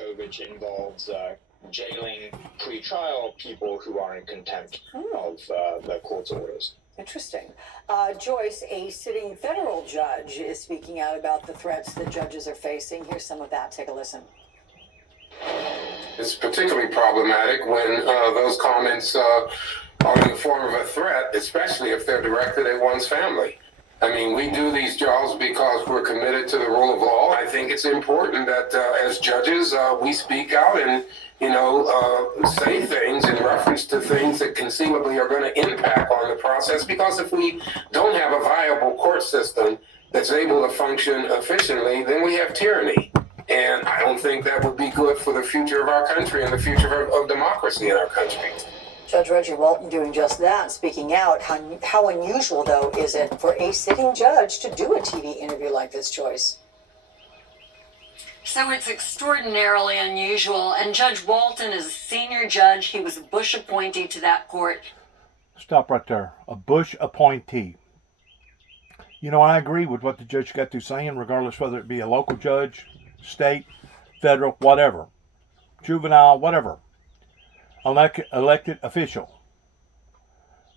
code which involves jailing pre-trial people who are in contempt of the court's orders. Interesting. Joyce, a sitting federal judge, is speaking out about the threats that judges are facing. Here's some of that. Take a listen. It's particularly problematic when those comments are in the form of a threat, especially if they're directed at one's family. I mean, we do these jobs because we're committed to the rule of law. I think it's important that as judges, we speak out and, say things in reference to things that conceivably are going to impact on the process. Because if we don't have a viable court system that's able to function efficiently, then we have tyranny. And I don't think that would be good for the future of our country and the future of democracy in our country. Judge Reggie Walton doing just that, speaking out. How unusual, though, is it for a sitting judge to do a TV interview like this, Joyce? So it's extraordinarily unusual, and Judge Walton is a senior judge. He was a Bush appointee to that court. Stop right there. A Bush appointee. I agree with what the judge got through saying, regardless whether it be a local judge, state, federal, whatever, juvenile, whatever, elected official.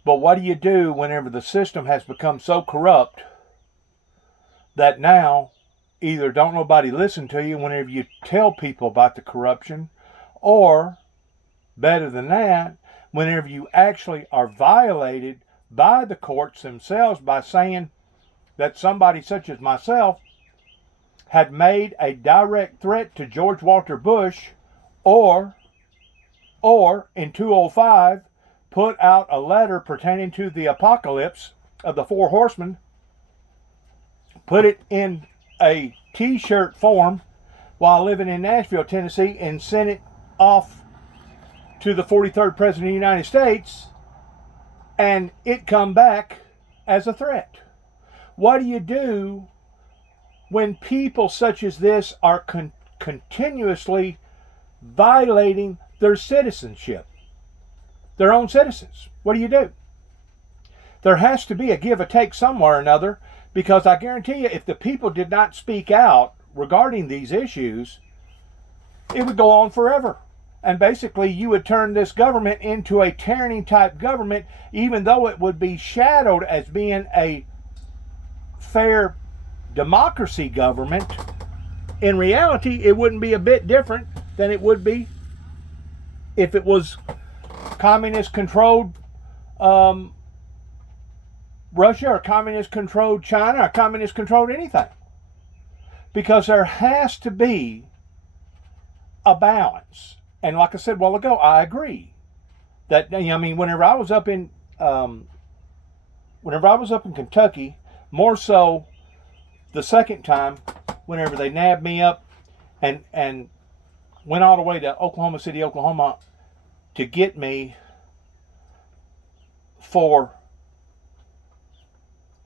But what do you do whenever the system has become so corrupt that now either don't nobody listen to you whenever you tell people about the corruption, or better than that, whenever you actually are violated by the courts themselves by saying that somebody such as myself had made a direct threat to George Walter Bush, or in 2005 put out a letter pertaining to the apocalypse of the four horsemen, put it in a t-shirt form while living in Nashville, Tennessee, and sent it off to the 43rd President of the United States, and it come back as a threat. What do you do when people such as this are continuously violating their citizenship, their own citizens? What do you do? There has to be a give or take somewhere or another, because I guarantee you, if the people did not speak out regarding these issues, it would go on forever. And basically, you would turn this government into a tyranny type government, even though it would be shadowed as being a fair democracy government. In reality, it wouldn't be a bit different than it would be if it was communist-controlled Russia, or communist-controlled China, or communist-controlled anything. Because there has to be a balance. And like I said a while ago, I agree that, whenever I was up in Kentucky, more so the second time, whenever they nabbed me up and went all the way to Oklahoma City, Oklahoma, to get me for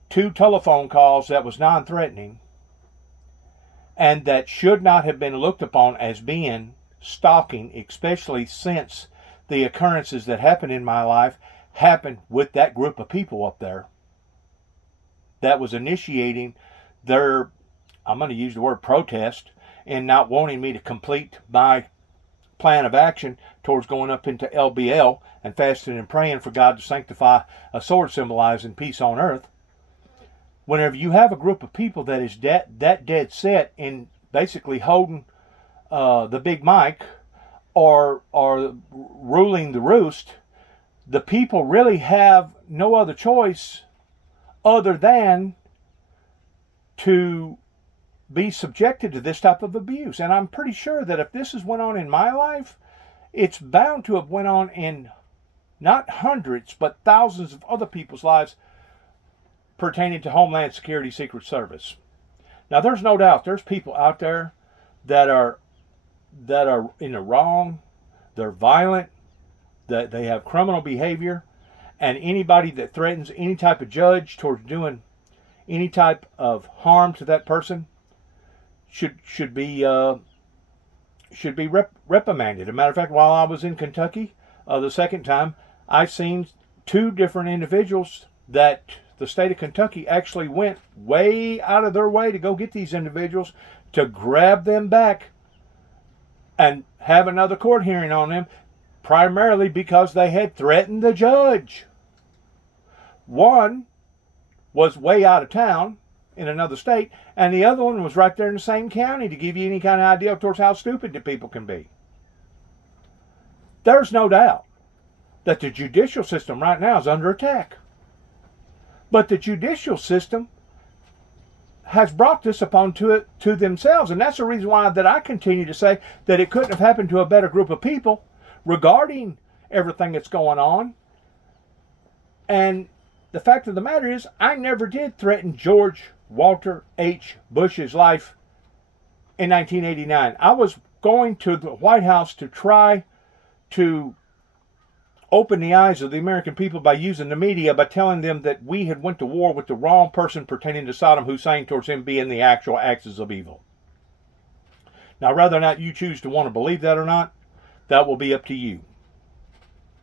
2 telephone calls that was non-threatening and that should not have been looked upon as being stalking, especially since the occurrences that happened in my life happened with that group of people up there that was initiating their, I'm going to use the word protest, and not wanting me to complete my plan of action towards going up into LBL and fasting and praying for God to sanctify a sword symbolizing peace on earth. Whenever you have a group of people that is that dead set in basically holding the big mic or ruling the roost, the people really have no other choice other than to be subjected to this type of abuse. And I'm pretty sure that if this has went on in my life, it's bound to have went on in not hundreds, but thousands of other people's lives pertaining to Homeland Security, Secret Service. Now, there's no doubt there's people out there that are in the wrong, they're violent, that they have criminal behavior, and anybody that threatens any type of judge towards doing any type of harm to that person should be reprimanded. As a matter of fact, while I was in Kentucky the second time, I seen 2 different individuals that the state of Kentucky actually went way out of their way to go get these individuals, to grab them back and have another court hearing on them, primarily because they had threatened the judge. One was way out of town in another state, and the other one was right there in the same county, to give you any kind of idea towards how stupid the people can be. There's no doubt that the judicial system right now is under attack. But the judicial system has brought this upon to themselves, and that's the reason why that I continue to say that it couldn't have happened to a better group of people regarding everything that's going on. And the fact of the matter is, I never did threaten George Walter H. Bush's life in 1989. I was going to the White House to try to open the eyes of the American people by using the media, by telling them that we had went to war with the wrong person pertaining to Saddam Hussein, towards him being the actual axis of evil. Now, whether or not you choose to want to believe that or not, that will be up to you.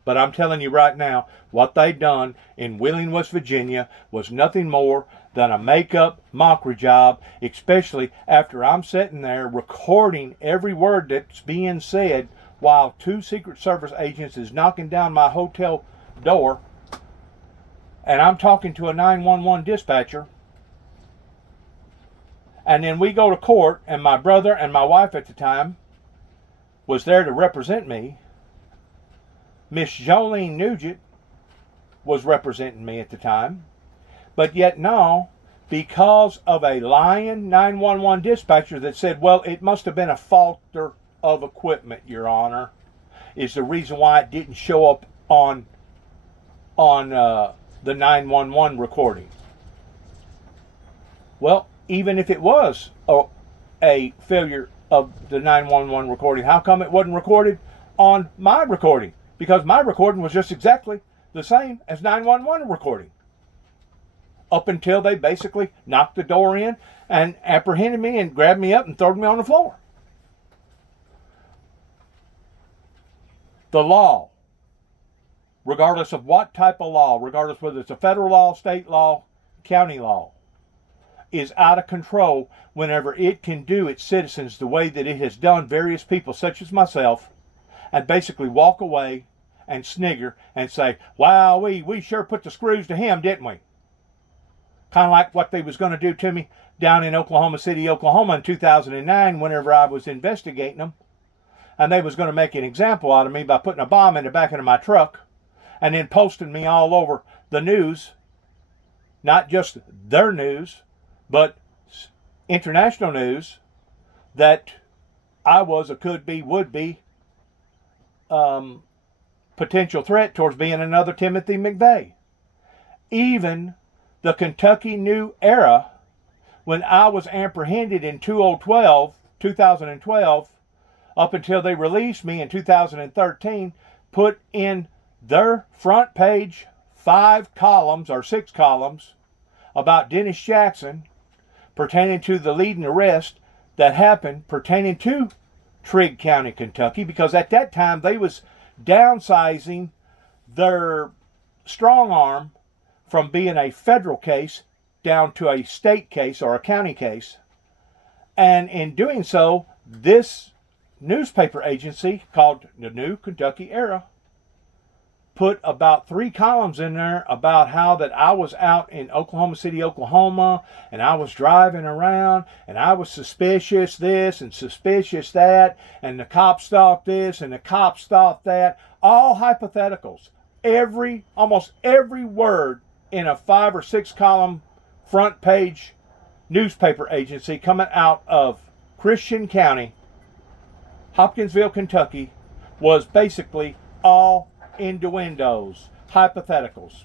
But I'm telling you right now, what they done in Wheeling, West Virginia was nothing more than a make-up mockery job, especially after I'm sitting there recording every word that's being said while 2 Secret Service agents is knocking down my hotel door, and I'm talking to a 911 dispatcher. And then we go to court, and my brother and my wife at the time was there to represent me. Miss Jolene Nugent was representing me at the time. But yet no, because of a lying 911 dispatcher that said, well, it must have been a falter of equipment, Your Honor, is the reason why it didn't show up on the 911 recording. Well, even if it was a failure of the 911 recording, how come it wasn't recorded on my recording? Because my recording was just exactly the same as 911 recording. Up until they basically knocked the door in and apprehended me and grabbed me up and threw me on the floor. The law, regardless of what type of law, regardless whether it's a federal law, state law, county law, is out of control whenever it can do its citizens the way that it has done various people such as myself, and basically walk away and snigger and say, wow, we sure put the screws to him, didn't we? Kind of like what they was going to do to me down in Oklahoma City, Oklahoma in 2009 whenever I was investigating them. And they was going to make an example out of me by putting a bomb in the back of my truck and then posting me all over the news. Not just their news, but international news, that I was a could-be, would-be potential threat towards being another Timothy McVeigh. Even the Kentucky New Era, when I was apprehended in 2012, up until they released me in 2013, put in their front page 5 columns or 6 columns about Dennis Jackson pertaining to the leading arrest that happened pertaining to Trigg County, Kentucky, because at that time they was downsizing their strong arm from being a federal case down to a state case or a county case. And in doing so, this newspaper agency called the New Kentucky Era put about 3 columns in there about how that I was out in Oklahoma City, Oklahoma, and I was driving around, and I was suspicious this and suspicious that, and the cops thought this and the cops thought that. All hypotheticals. Almost every word in a 5 or 6 column front page newspaper agency coming out of Christian County, Hopkinsville, Kentucky, was basically all innuendos, hypotheticals.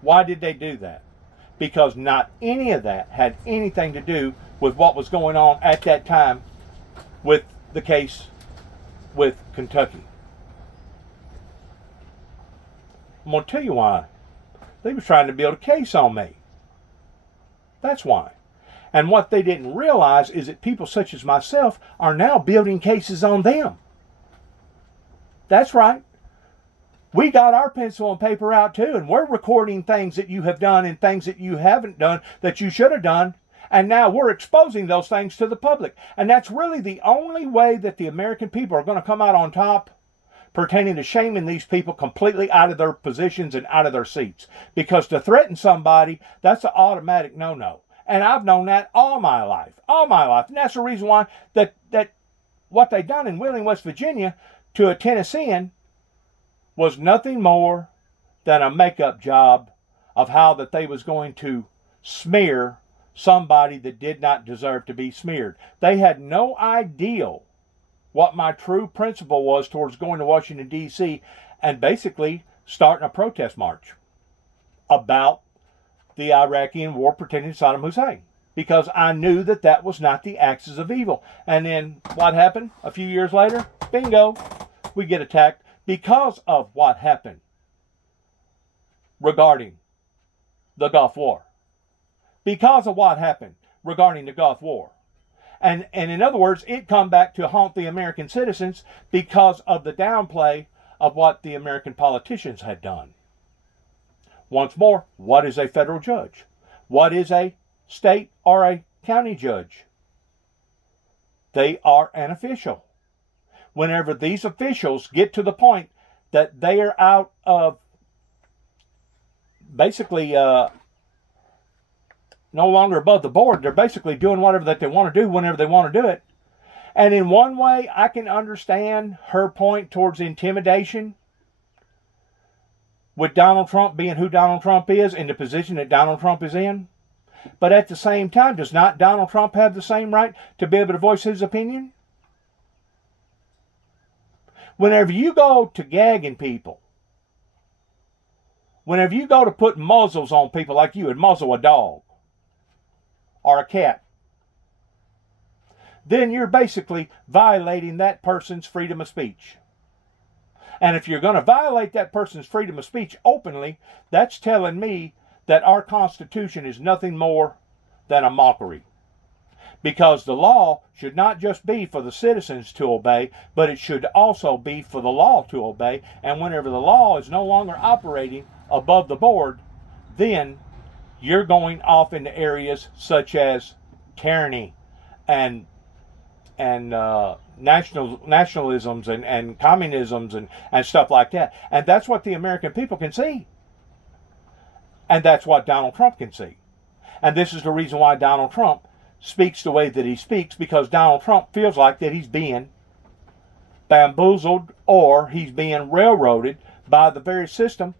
Why did they do that? Because not any of that had anything to do with what was going on at that time with the case with Kentucky. I'm going to tell you why. They were trying to build a case on me. That's why. And what they didn't realize is that people such as myself are now building cases on them. That's right. We got our pencil and paper out too, and we're recording things that you have done and things that you haven't done that you should have done, And now we're exposing those things to the public. And that's really the only way that the American people are going to come out on top, pertaining to shaming these people completely out of their positions and out of their seats. Because to threaten somebody, that's an automatic no-no. And I've known that all my life. All my life. And that's the reason why that what they done in Wheeling, West Virginia to a Tennessean was nothing more than a makeup job of how that they was going to smear somebody that did not deserve to be smeared. They had no idea what my true principle was towards going to Washington, D.C. and basically starting a protest march about the Iraqi war pertaining to Saddam Hussein. Because I knew that that was not the axis of evil. And then what happened? A few years later, bingo, we get attacked because of what happened regarding the Gulf War. Because of what happened regarding the Gulf War. And in other words, it come back to haunt the American citizens because of the downplay of what the American politicians had done. Once more, what is a federal judge? What is a state or a county judge? They are an official. Whenever these officials get to the point that they are out of basically no longer above the board, they're basically doing whatever that they want to do whenever they want to do it. And in one way, I can understand her point towards intimidation with Donald Trump being who Donald Trump is in the position that Donald Trump is in. But at the same time, does not Donald Trump have the same right to be able to voice his opinion? Whenever you go to gagging people, whenever you go to put muzzles on people like you would muzzle a dog or a cat, then you're basically violating that person's freedom of speech. And if you're going to violate that person's freedom of speech openly, that's telling me that our Constitution is nothing more than a mockery. Because the law should not just be for the citizens to obey, but it should also be for the law to obey. And whenever the law is no longer operating above the board, then you're going off into areas such as tyranny and nationalisms and communisms and stuff like that. And that's what the American people can see. And that's what Donald Trump can see. And this is the reason why Donald Trump speaks the way that he speaks, because Donald Trump feels like that he's being bamboozled or he's being railroaded by the very system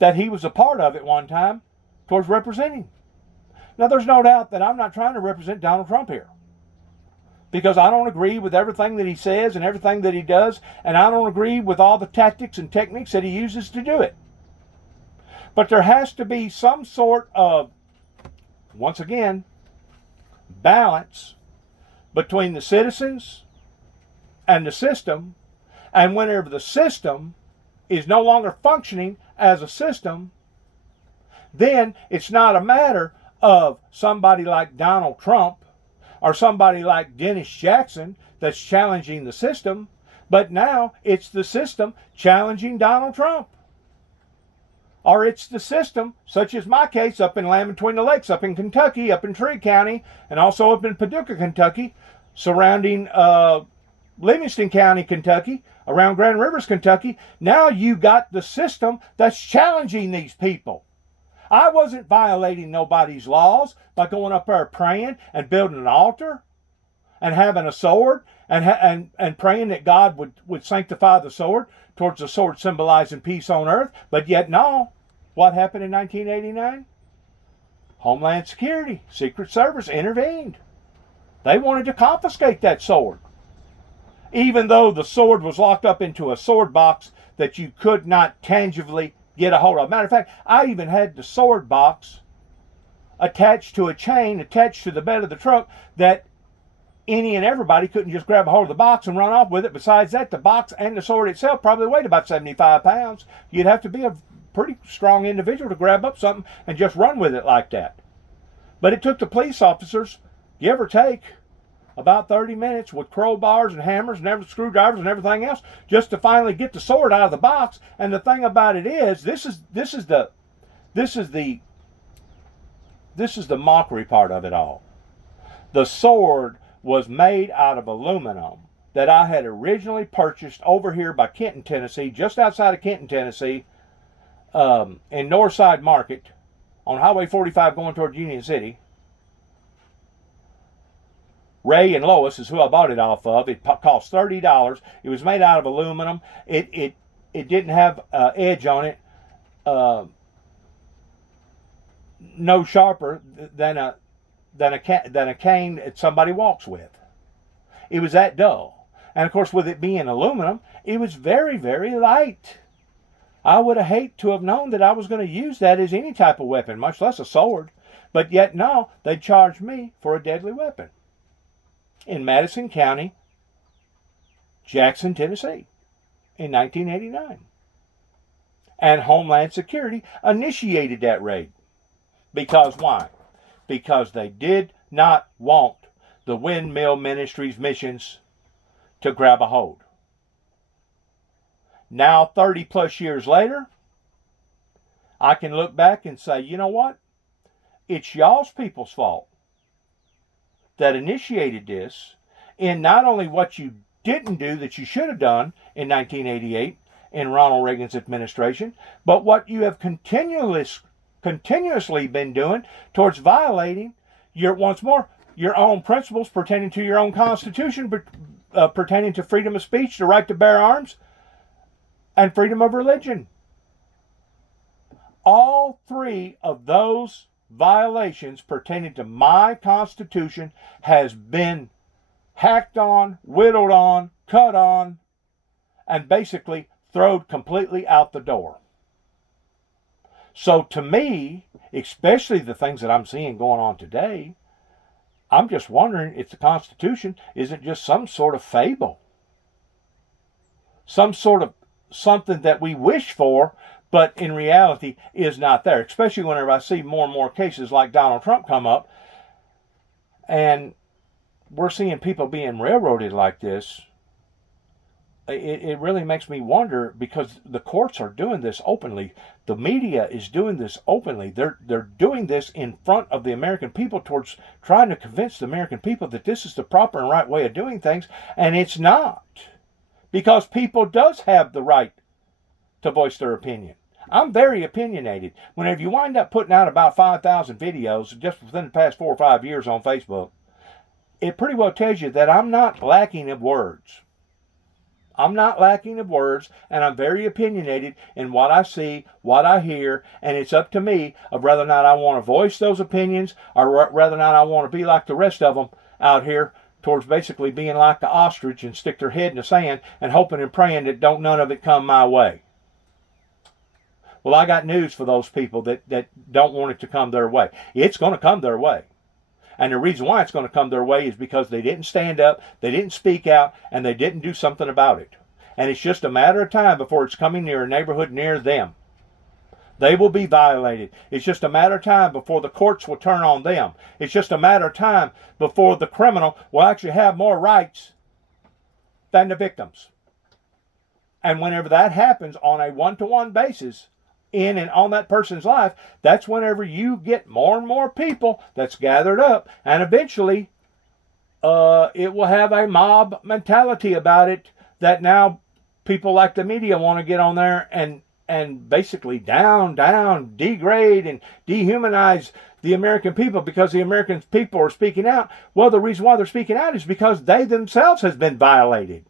that he was a part of at one time towards representing. Now, there's no doubt that I'm not trying to represent Donald Trump here, because I don't agree with everything that he says and everything that he does, and I don't agree with all the tactics and techniques that he uses to do it. But there has to be some sort of, once again, balance between the citizens and the system. And whenever the system is no longer functioning as a system, then it's not a matter of somebody like Donald Trump or somebody like Dennis Jackson that's challenging the system, but now it's the system challenging Donald Trump. Or it's the system, such as my case up in Land Between the Lakes, up in Kentucky, up in Tree County, and also up in Paducah, Kentucky, surrounding Livingston County, Kentucky, around Grand Rivers, Kentucky. Now you got the system that's challenging these people. I wasn't violating nobody's laws by going up there praying and building an altar and having a sword and praying that God would sanctify the sword towards the sword symbolizing peace on earth. But yet no. What happened in 1989? Homeland Security, Secret Service intervened. They wanted to confiscate that sword, even though the sword was locked up into a sword box that you could not tangibly get a hold of. Matter of fact, I even had the sword box attached to a chain attached to the bed of the truck that any and everybody couldn't just grab a hold of the box and run off with it. Besides that, the box and the sword itself probably weighed about 75 pounds. You'd have to be a pretty strong individual to grab up something and just run with it like that. But it took the police officers, give or take, about 30 minutes with crowbars and hammers and screwdrivers and everything else just to finally get the sword out of the box. And the thing about it is, this is the this is the mockery part of it all. The sword was made out of aluminum that I had originally purchased over here by Kenton, Tennessee, just outside of Kenton, Tennessee, in Northside Market on Highway 45 going toward Union City. Ray and Lois is who I bought it off of. It cost $30. It was made out of aluminum. It didn't have edge on it, no sharper than a cane that somebody walks with. It was that dull. And of course, with it being aluminum, it was very, very light. I would have hated to have known that I was going to use that as any type of weapon, much less a sword. But yet, no, they charged me for a deadly weapon in Madison County, Jackson, Tennessee, in 1989. And Homeland Security initiated that raid. Because why? Because they did not want the Windmill Ministries missions to grab a hold. Now, 30 plus years later, I can look back and say, you know what? It's y'all's people's fault that initiated this in not only what you didn't do that you should have done in 1988 in Ronald Reagan's administration, but what you have continuously been doing towards violating your own principles pertaining to your own Constitution, pertaining to freedom of speech, the right to bear arms, and freedom of religion. All three of those violations pertaining to my Constitution has been hacked on, whittled on, cut on, and basically thrown completely out the door. So to me, especially the things that I'm seeing going on today, I'm just wondering if the Constitution isn't just some sort of fable. Some sort of something that we wish for, but in reality is not there. Especially whenever I see more and more cases like Donald Trump come up, and we're seeing people being railroaded like this. It really makes me wonder, because the courts are doing this openly. The media is doing this openly. They're doing this in front of the American people, towards trying to convince the American people that this is the proper and right way of doing things, and it's not. Because people does have the right to voice their opinion. I'm very opinionated. Whenever you wind up putting out about 5,000 videos just within the past 4 or 5 years on Facebook, it pretty well tells you that I'm not lacking of words. I'm not lacking of words, and I'm very opinionated in what I see, what I hear, and it's up to me of whether or not I want to voice those opinions, or whether or not I want to be like the rest of them out here, towards basically being like the ostrich and stick their head in the sand and hoping and praying that don't none of it come my way. Well, I got news for those people that don't want it to come their way. It's going to come their way. And the reason why it's going to come their way is because they didn't stand up, they didn't speak out, and they didn't do something about it. And it's just a matter of time before it's coming near a neighborhood near them. They will be violated. It's just a matter of time before the courts will turn on them. It's just a matter of time before the criminal will actually have more rights than the victims. And whenever that happens on a one-to-one basis, in and on that person's life, that's whenever you get more and more people that's gathered up, and eventually it will have a mob mentality about it, that now people like the media want to get on there and basically degrade and dehumanize the American people, because the American people are speaking out. Well, the reason why they're speaking out is because they themselves has been violated.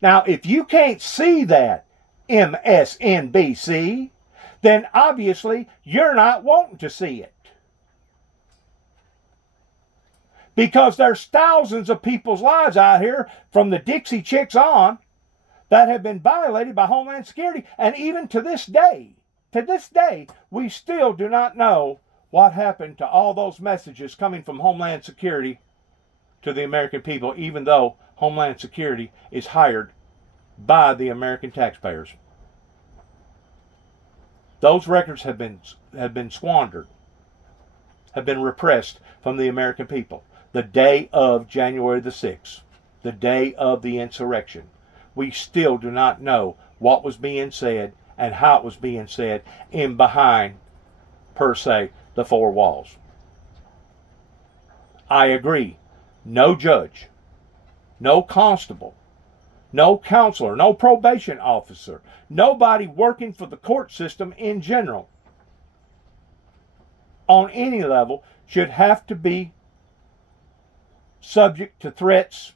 Now, if you can't see that, MSNBC, then obviously you're not wanting to see it. Because there's thousands of people's lives out here, from the Dixie Chicks on, that have been violated by Homeland Security. And even to this day, we still do not know what happened to all those messages coming from Homeland Security to the American people, even though Homeland Security is hired by the American taxpayers. Those records have been squandered, have been repressed from the American people. The day of January the 6th, the day of the insurrection, we still do not know what was being said and how it was being said in behind per se, the four walls. I agree. No judge, no constable, no counselor, no probation officer, nobody working for the court system in general on any level should have to be subject to threats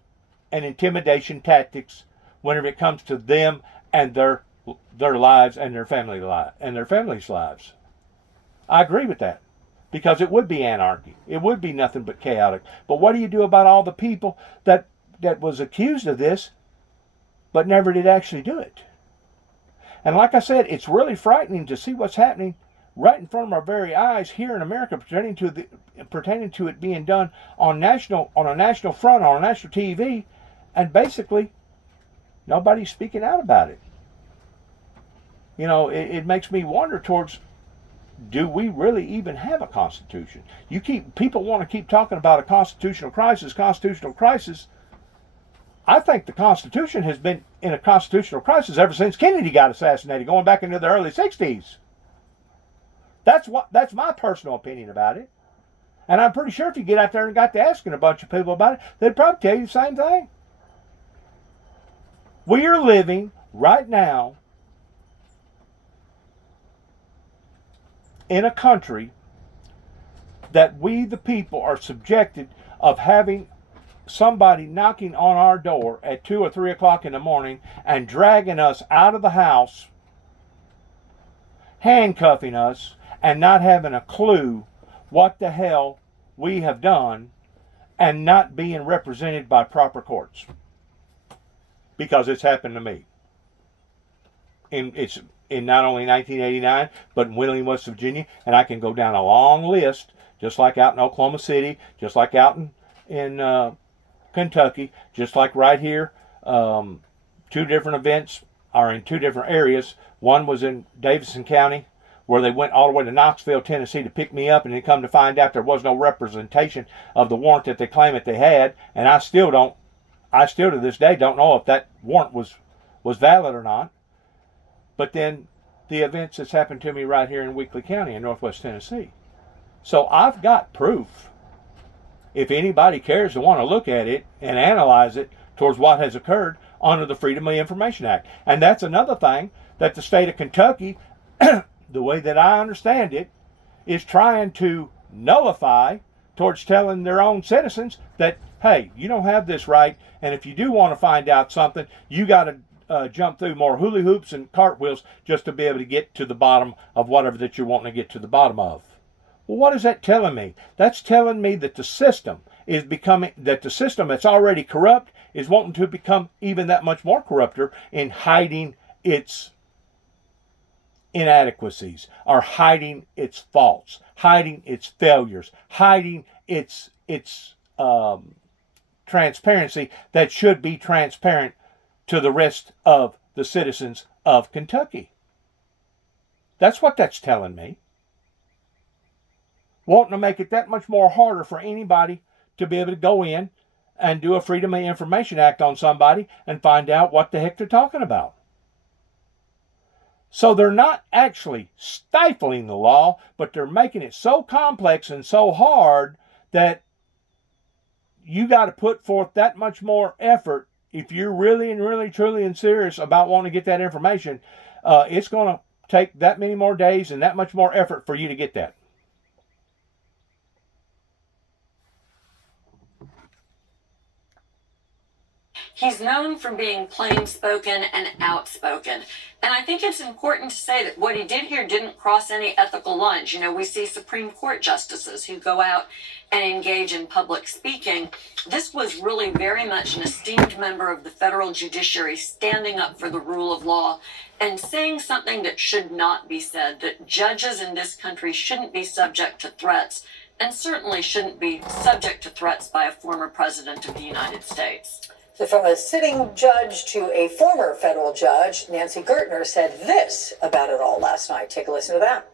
and intimidation tactics whenever it comes to them and their lives and their families' lives. I agree with that, because it would be anarchy. It would be nothing but chaotic. But what do you do about all the people that was accused of this but never did actually do it? And like I said, it's really frightening to see what's happening right in front of our very eyes here in America, pertaining to it being done on a national front, on national TV, and basically nobody's speaking out about it. You know, it makes me wonder towards, do we really even have a constitution? People want to keep talking about a constitutional crisis. I think the Constitution has been in a constitutional crisis ever since Kennedy got assassinated, going back into the early 60s. That's my personal opinion about it. And I'm pretty sure if you get out there and got to asking a bunch of people about it, they'd probably tell you the same thing. We are living right now in a country that we, the people, are subjected of having somebody knocking on our door at 2 or 3 o'clock in the morning and dragging us out of the house, handcuffing us, and not having a clue what the hell we have done, and not being represented by proper courts. Because it's happened to me. It's in not only 1989, but in Wheeling, West Virginia, and I can go down a long list, just like out in Oklahoma City, just like out in Kentucky, just like right here. 2 different events are in 2 different areas. One was in Davidson County, where they went all the way to Knoxville, Tennessee to pick me up, and then come to find out there was no representation of the warrant that they claim that they had, and I still to this day don't know if that warrant was valid or not. But then the events that's happened to me right here in Weakley County in Northwest Tennessee. So I've got proof, if anybody cares to want to look at it and analyze it towards what has occurred under the Freedom of Information Act. And that's another thing that the state of Kentucky, the way that I understand it, is trying to nullify towards telling their own citizens that, hey, you don't have this right, and if you do want to find out something, you got to jump through more hula hoops and cartwheels just to be able to get to the bottom of whatever that you're wanting to get to the bottom of. Well, what is that telling me? That's telling me that the system that's already corrupt is wanting to become even that much more corrupter in hiding its inadequacies, or hiding its faults, hiding its failures, hiding its transparency that should be transparent to the rest of the citizens of Kentucky. That's what that's telling me. Wanting to make it that much more harder for anybody to be able to go in and do a Freedom of Information Act on somebody and find out what the heck they're talking about. So they're not actually stifling the law, but they're making it so complex and so hard that you got to put forth that much more effort. If you're really and really truly and serious about wanting to get that information, it's going to take that many more days and that much more effort for you to get that. He's known for being plain-spoken and outspoken. And I think it's important to say that what he did here didn't cross any ethical lines. You know, we see Supreme Court justices who go out and engage in public speaking. This was really very much an esteemed member of the federal judiciary standing up for the rule of law and saying something that should not be said, that judges in this country shouldn't be subject to threats, and certainly shouldn't be subject to threats by a former president of the United States. So from a sitting judge to a former federal judge, Nancy Gertner said this about it all last night. Take a listen to that.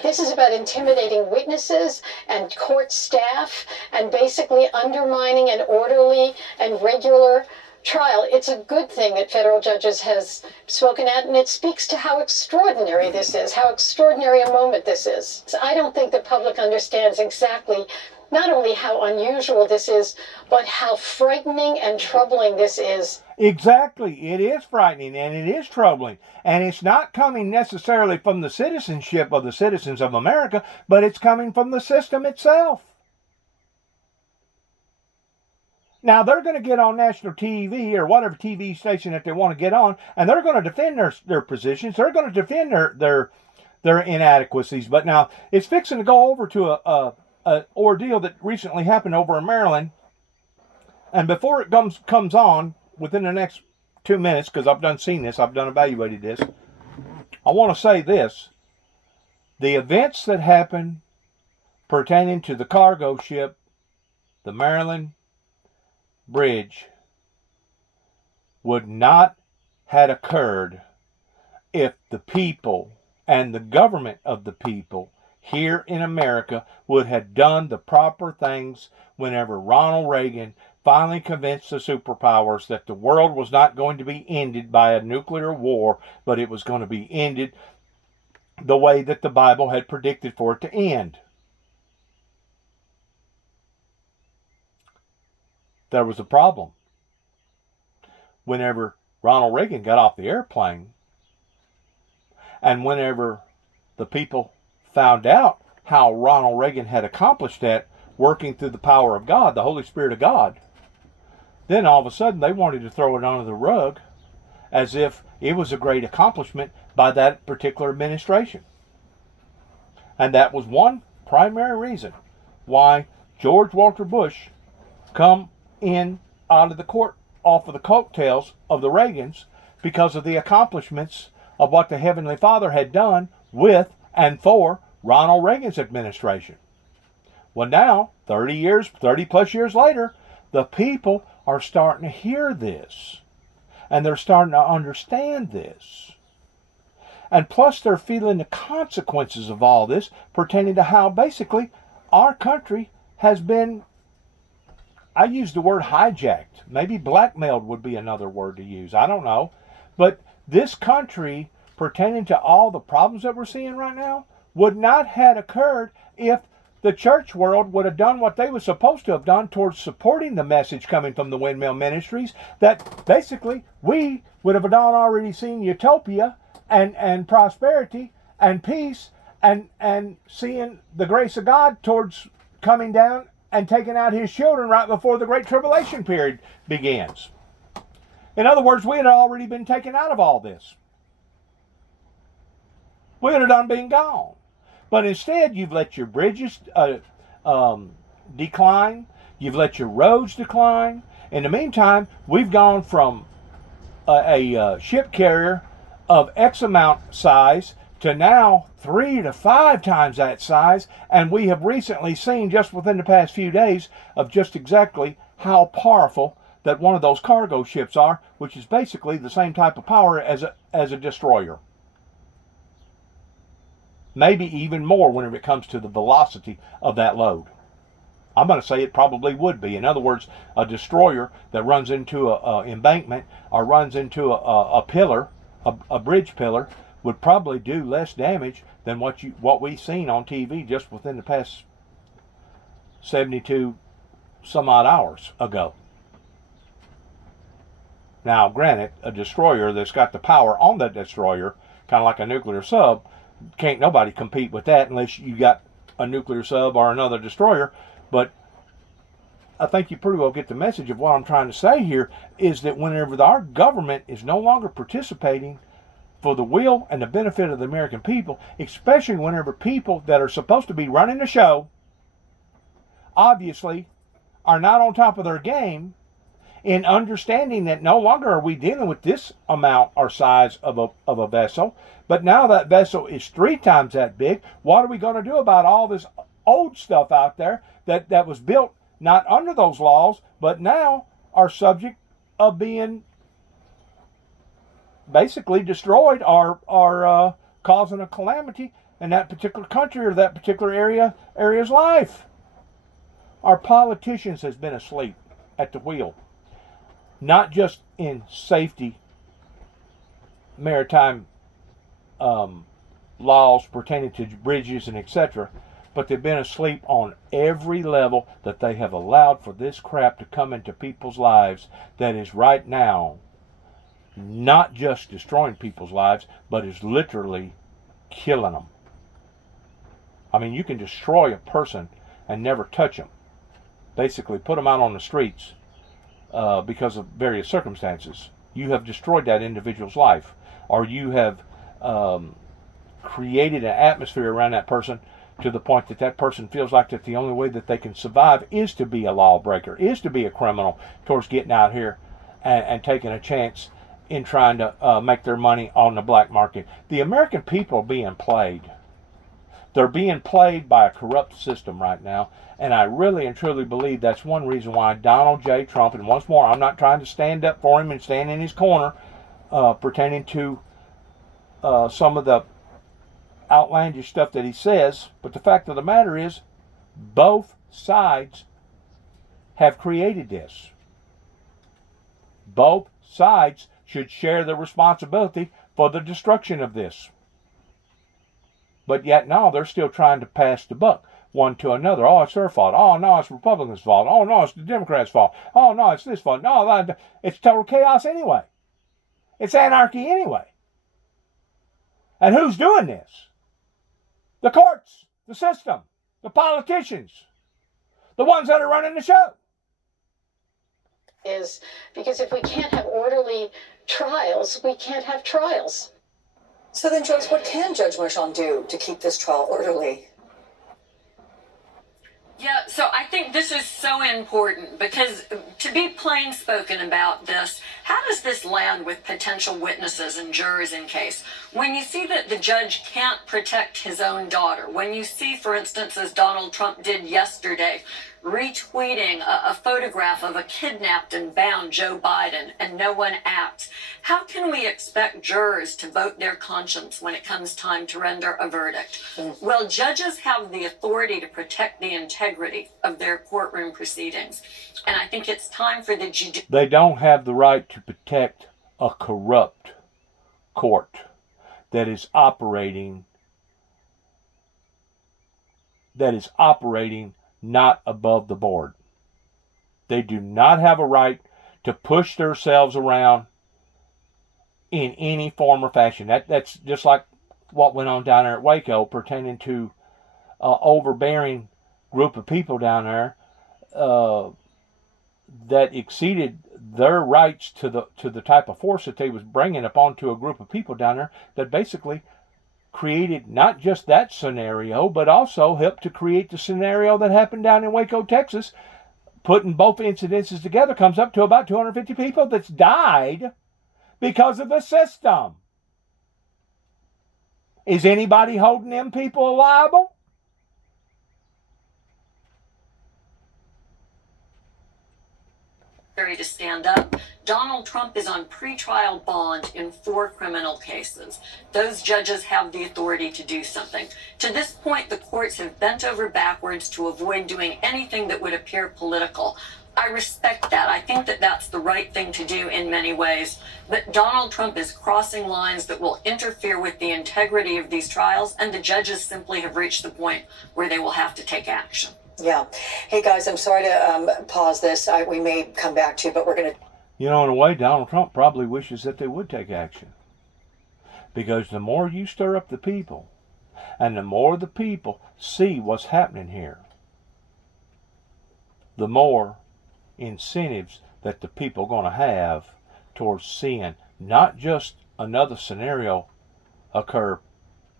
This is about intimidating witnesses and court staff and basically undermining an orderly and regular trial, it's a good thing that federal judges has spoken out, and it speaks to how extraordinary this is, how extraordinary a moment this is. So I don't think the public understands exactly not only how unusual this is, but how frightening and troubling this is. Exactly. It is frightening and it is troubling. And it's not coming necessarily from the citizenship of the citizens of America, but it's coming from the system itself. Now, they're going to get on national TV or whatever TV station that they want to get on, and they're going to defend their positions. They're going to defend their inadequacies. But now, it's fixing to go over to an ordeal that recently happened over in Maryland. And before it comes on, within the next 2 minutes, because I've done seen this, I've done evaluated this, I want to say this. The events that happened pertaining to the cargo ship, the Maryland Bridge, would not have occurred if the people and the government of the people here in America would have done the proper things whenever Ronald Reagan finally convinced the superpowers that the world was not going to be ended by a nuclear war, but it was going to be ended the way that the Bible had predicted for it to end. There was a problem. Whenever Ronald Reagan got off the airplane, and whenever the people found out how Ronald Reagan had accomplished that, working through the power of God, the Holy Spirit of God, then all of a sudden they wanted to throw it under the rug as if it was a great accomplishment by that particular administration. And that was one primary reason why George Walter Bush come in out of the court off of the coattails of the Reagans, because of the accomplishments of what the Heavenly Father had done with and for Ronald Reagan's administration. Well, now, 30 plus years later, the people are starting to hear this. And they're starting to understand this. And plus, they're feeling the consequences of all this pertaining to how basically our country has been, I use the word hijacked. Maybe blackmailed would be another word to use. I don't know. But this country, pertaining to all the problems that we're seeing right now, would not have occurred if the church world would have done what they were supposed to have done towards supporting the message coming from the windmill ministries, that basically we would have already seen utopia and prosperity and peace and seeing the grace of God towards coming down and taking out his children right before the Great Tribulation period begins. In other words, we had already been taken out of all this. We would have done been gone. But instead, you've let your bridges decline. You've let your roads decline. In the meantime, we've gone from a ship carrier of X amount size to now 3 to 5 times that size. And we have recently seen, just within the past few days, of just exactly how powerful that one of those cargo ships are, which is basically the same type of power as a destroyer. Maybe even more whenever it comes to the velocity of that load. I'm going to say it probably would be. In other words, a destroyer that runs into an embankment or runs into a pillar, a bridge pillar, would probably do less damage than what we've seen on TV just within the past 72 some odd hours ago. Now, granted, a destroyer that's got the power on that destroyer, kind of like a nuclear sub, can't nobody compete with that unless you got a nuclear sub or another destroyer. But I think you pretty well get the message of what I'm trying to say here, is that whenever our government is no longer participating for the will and the benefit of the American people, especially whenever people that are supposed to be running the show obviously are not on top of their game in understanding that no longer are we dealing with this amount or size of a vessel, but now that vessel is 3 times that big. What are we going to do about all this old stuff out there that was built not under those laws, but now are subject of being basically destroyed or causing a calamity in that particular country or that particular area's life? Our politicians has been asleep at the wheel. not just in safety, maritime laws pertaining to bridges and etc., but they've been asleep on every level that they have allowed for this crap to come into people's lives that is right now not just destroying people's lives, but is literally killing them. I mean, you can destroy a person and never touch them. Basically, put them out on the streets because of various circumstances. You have destroyed that individual's life, or you have created an atmosphere around that person to the point that that person feels like that the only way that they can survive is to be a lawbreaker, is to be a criminal towards getting out here and taking a chance in trying to make their money on the black market. The American people are being played. They're being played by a corrupt system right now, and I really and truly believe that's one reason why Donald J. Trump, and once more, I'm not trying to stand up for him and stand in his corner pertaining to some of the outlandish stuff that he says, but the fact of the matter is both sides have created this. Both sides should share the responsibility for the destruction of this. But yet now they're still trying to pass the buck one to another. Oh, it's their fault. Oh, no, it's Republicans' fault. Oh, no, it's the Democrats' fault. Oh, no, it's this fault. No, it's total chaos anyway. It's anarchy anyway. And who's doing this? The courts, the system, the politicians, the ones that are running the show. Is because if we can't have orderly trials, we can't have trials. So then, Joyce, what can Judge Mershon do to keep this trial orderly? Yeah, so I think this is so important because to be plain spoken about this, how does this land with potential witnesses and jurors in case? When you see that the judge can't protect his own daughter, when you see, for instance, as Donald Trump did yesterday, retweeting a photograph of a kidnapped and bound Joe Biden and no one acts, how can we expect jurors to vote their conscience when it comes time to render a verdict? Well, judges have the authority to protect the integrity of their courtroom proceedings. And I think it's time for the They don't have the right to protect a corrupt court that is operating not above the board. They do not have a right to push themselves around in any form or fashion. That's just like what went on down there at Waco pertaining to overbearing group of people down there that exceeded their rights to the type of force that they was bringing upon to a group of people down there that basically created not just that scenario, but also helped to create the scenario that happened down in Waco, Texas. Putting both incidences together comes up to about 250 people that's died because of the system. Is anybody holding them people liable? to stand up. Donald Trump is on pretrial bond in 4 criminal cases. Those judges have the authority to do something. To this point, the courts have bent over backwards to avoid doing anything that would appear political. I respect that. I think that that's the right thing to do in many ways. But Donald Trump is crossing lines that will interfere with the integrity of these trials, and the judges simply have reached the point where they will have to take action. Yeah. Hey, guys, I'm sorry to pause this. We may come back to you, but we're going to... You know, in a way, Donald Trump probably wishes that they would take action. Because the more you stir up the people, and the more the people see what's happening here, the more incentives that the people are going to have towards seeing not just another scenario occur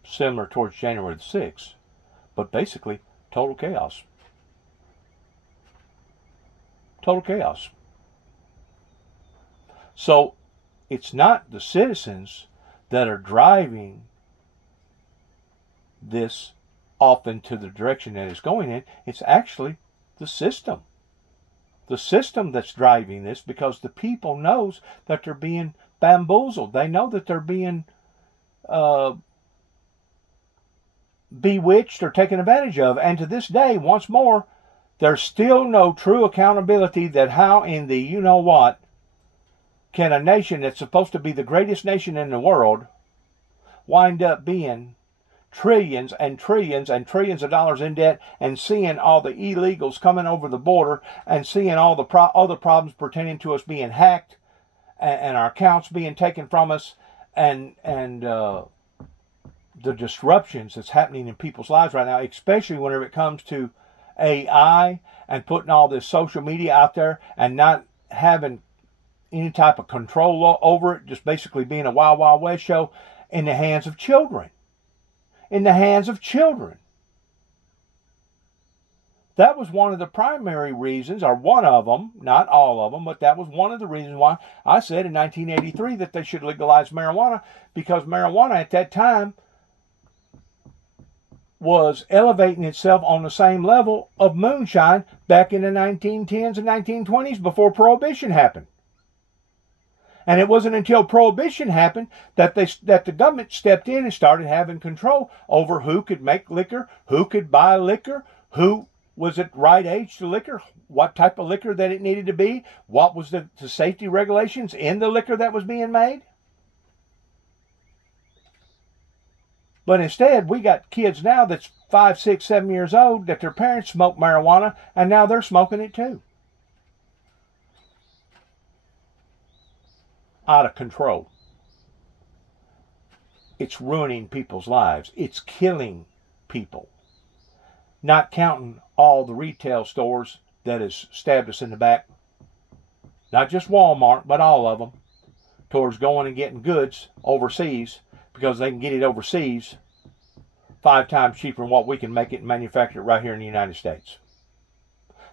similar towards January the 6th, but basically total chaos. Total chaos. So it's not the citizens that are driving this off into the direction that it's going in. It's actually the system. The system that's driving this, because the people knows that they're being bamboozled. They know that they're being bewitched or taken advantage of. And to this day, once more, there's still no true accountability that how in the you-know-what can a nation that's supposed to be the greatest nation in the world wind up being trillions and trillions and trillions of dollars in debt, and seeing all the illegals coming over the border, and seeing all the other problems pertaining to us being hacked, and our accounts being taken from us, and the disruptions that's happening in people's lives right now, especially whenever it comes to AI and putting all this social media out there and not having any type of control over it, just basically being a Wild Wild West show in the hands of children. In the hands of children. That was one of the primary reasons, or one of them, not all of them, but that was one of the reasons why I said in 1983 that they should legalize marijuana, because marijuana at that time was elevating itself on the same level of moonshine back in the 1910s and 1920s before Prohibition happened. And it wasn't until Prohibition happened that the government stepped in and started having control over who could make liquor, who could buy liquor, who was at right age to liquor, what type of liquor that it needed to be, what was the safety regulations in the liquor that was being made. But instead, we got kids now that's 5, 6, 7 years old that their parents smoke marijuana, and now they're smoking it too. Out of control. It's ruining people's lives. It's killing people. Not counting all the retail stores that has stabbed us in the back. Not just Walmart, but all of them. Towards going and getting goods overseas, because they can get it overseas 5 times cheaper than what we can make it and manufacture it right here in the United States.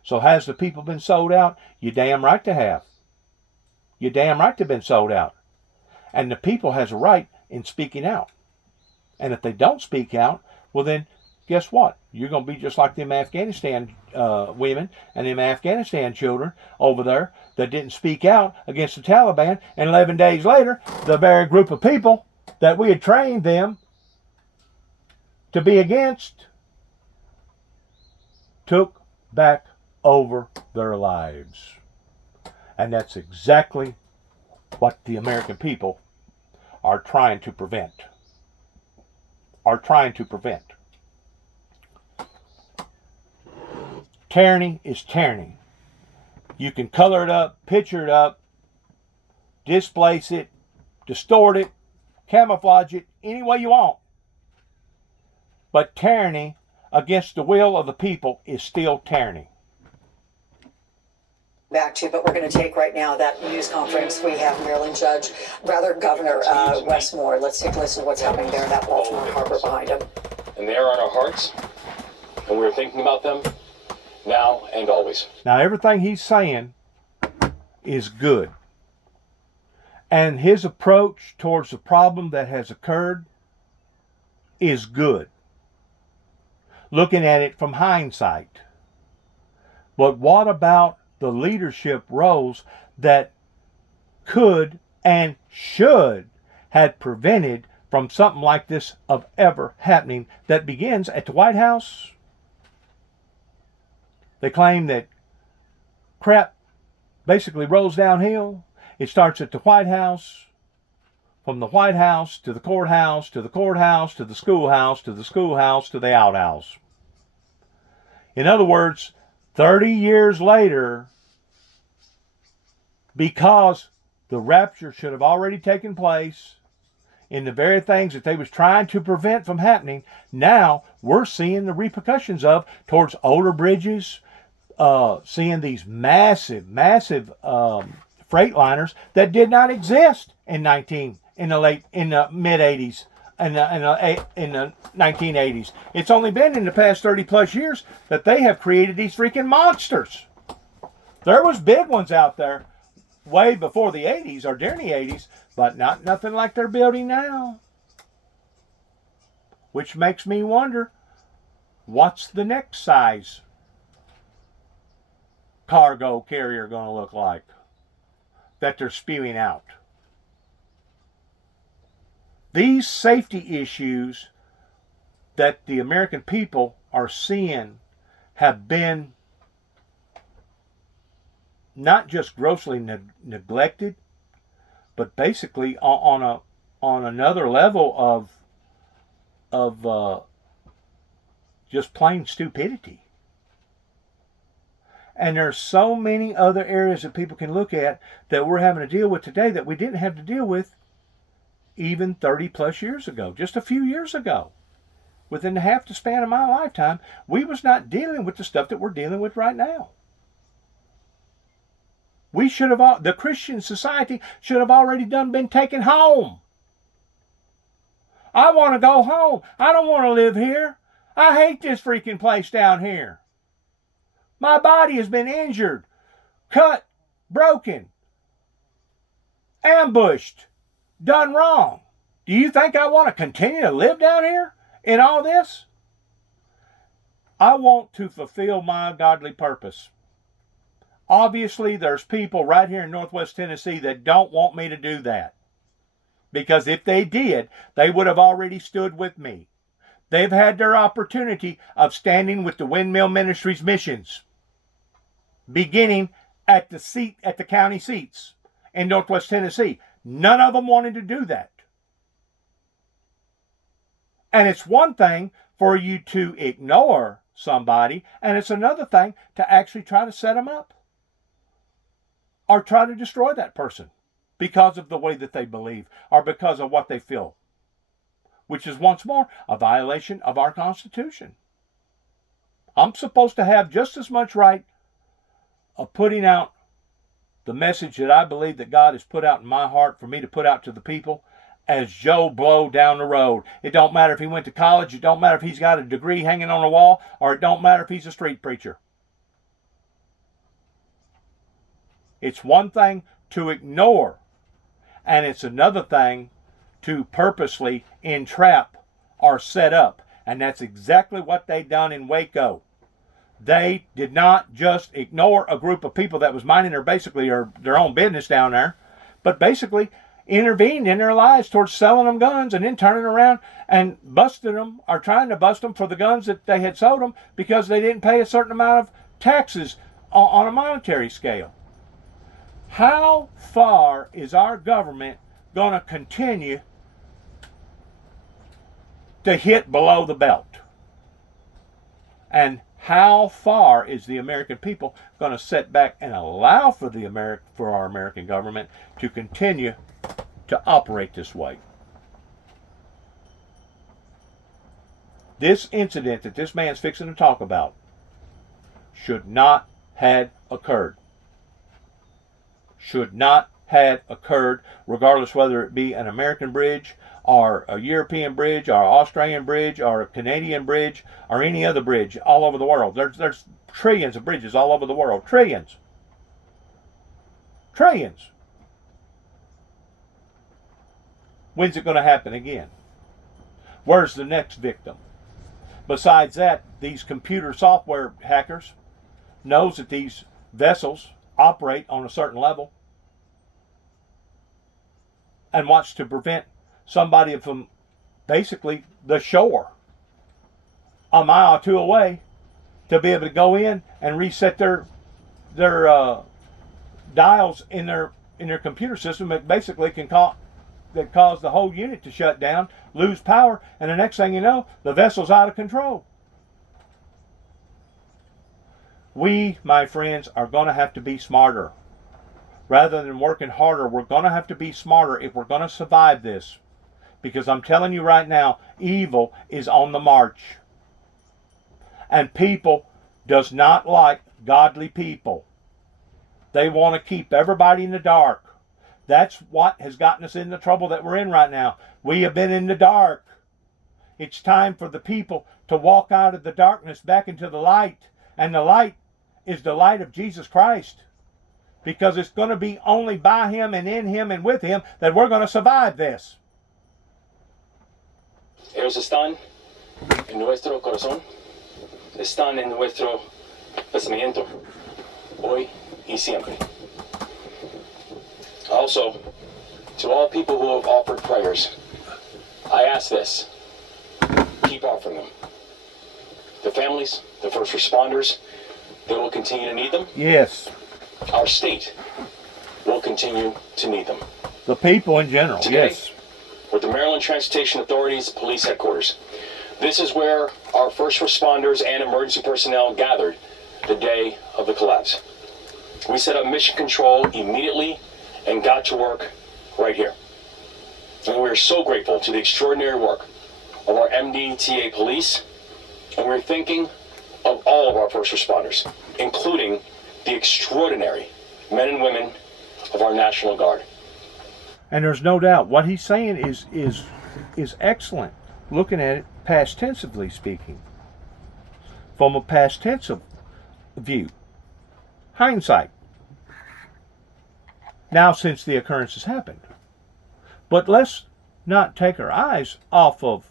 So has the people been sold out? You damn right to have. You damn right to have been sold out. And the people has a right in speaking out. And if they don't speak out, well then, guess what? You're going to be just like them Afghanistan women and them Afghanistan children over there that didn't speak out against the Taliban. And 11 days later, the very group of people that we had trained them to be against took back over their lives. And that's exactly what the American people are trying to prevent. Tyranny is tyranny. You can color it up, picture it up, displace it, distort it, camouflage it any way you want. But tyranny against the will of the people is still tyranny. Back to, but we're going to take right now that news conference. We have Governor Westmore. Let's take a listen to what's happening there in that Baltimore Harbor behind him. And they are on our hearts, and we're thinking about them now and always. Now, everything he's saying is good. And his approach towards the problem that has occurred is good. Looking at it from hindsight. But what about the leadership roles that could and should had prevented from something like this of ever happening, that begins at the White House? They claim that crap basically rolls downhill. It starts at the White House, from the White House to the courthouse, to the courthouse, to the schoolhouse, to the schoolhouse, to the outhouse. In other words, 30 years later, because the rapture should have already taken place in the very things that they was trying to prevent from happening, now we're seeing the repercussions of towards older bridges, seeing these massive Freightliners that did not exist in the mid 80s in the 1980s. It's only been in the past 30 plus years that they have created these freaking monsters. There was big ones out there way before the 80s or during the 80s, but nothing like they're building now. Which makes me wonder, what's the next size cargo carrier going to look like that they're spewing out? These safety issues that the American people are seeing have been not just grossly neglected, but basically on another level of just plain stupidity. And there's so many other areas that people can look at that we're having to deal with today that we didn't have to deal with even 30 plus years ago, just a few years ago. Within half the span of my lifetime, we was not dealing with the stuff that we're dealing with right now. We should have, the Christian society should have already been taken home. I want to go home. I don't want to live here. I hate this freaking place down here. My body has been injured, cut, broken, ambushed, done wrong. Do you think I want to continue to live down here in all this? I want to fulfill my godly purpose. Obviously, there's people right here in Northwest Tennessee that don't want me to do that. Because if they did, they would have already stood with me. They've had their opportunity of standing with the Windmill Ministries missions, beginning at the county seats in Northwest Tennessee. None of them wanted to do that. And it's one thing for you to ignore somebody, and it's another thing to actually try to set them up or try to destroy that person because of the way that they believe or because of what they feel, which is once more a violation of our Constitution. I'm supposed to have just as much right of putting out the message that I believe that God has put out in my heart for me to put out to the people as Joe Blow down the road. It don't matter if he went to college. It don't matter if he's got a degree hanging on the wall, or it don't matter if he's a street preacher. It's one thing to ignore, and it's another thing to purposely entrap or set up. And that's exactly what they done in Waco. They did not just ignore a group of people that was minding their own business down there, but basically intervened in their lives towards selling them guns and then turning around and busting them or trying to bust them for the guns that they had sold them because they didn't pay a certain amount of taxes on a monetary scale. How far is our government going to continue to hit below the belt? And how far is the American people going to sit back and allow for our American government to continue to operate this way? This incident that this man's fixing to talk about should not have occurred. Should not have occurred, regardless whether it be an American bridge or a European bridge or an Australian bridge or a Canadian bridge or any other bridge all over the world. There's trillions of bridges all over the world. Trillions. Trillions. When's it going to happen again? Where's the next victim? Besides that, these computer software hackers knows that these vessels operate on a certain level and wants to prevent somebody from basically the shore a mile or two away to be able to go in and reset their dials in their computer system that basically can cause the whole unit to shut down, lose power, and the next thing you know, the vessel's out of control. We, my friends, are going to have to be smarter. Rather than working harder, we're going to have to be smarter if we're going to survive this. Because I'm telling you right now, evil is on the march. And people does not like godly people. They want to keep everybody in the dark. That's what has gotten us in the trouble that we're in right now. We have been in the dark. It's time for the people to walk out of the darkness back into the light. And the light is the light of Jesus Christ. Because it's going to be only by Him and in Him and with Him that we're going to survive this. Ellos están en nuestro corazón, están en nuestro pensamiento, hoy y siempre. Also, to all people who have offered prayers, I ask this, keep offering them. The families, the first responders, they will continue to need them. Yes. Our state will continue to need them. The people in general, Today, yes. with the Maryland Transportation Authority's police headquarters. This is where our first responders and emergency personnel gathered the day of the collapse. We set up mission control immediately and got to work right here. And we're so grateful to the extraordinary work of our MDTA police, and we're thinking of all of our first responders, including the extraordinary men and women of our National Guard. And there's no doubt what he's saying is excellent. Looking at it past tensively speaking. From a past tensive view. Hindsight. Now since the occurrence has happened. But let's not take our eyes off of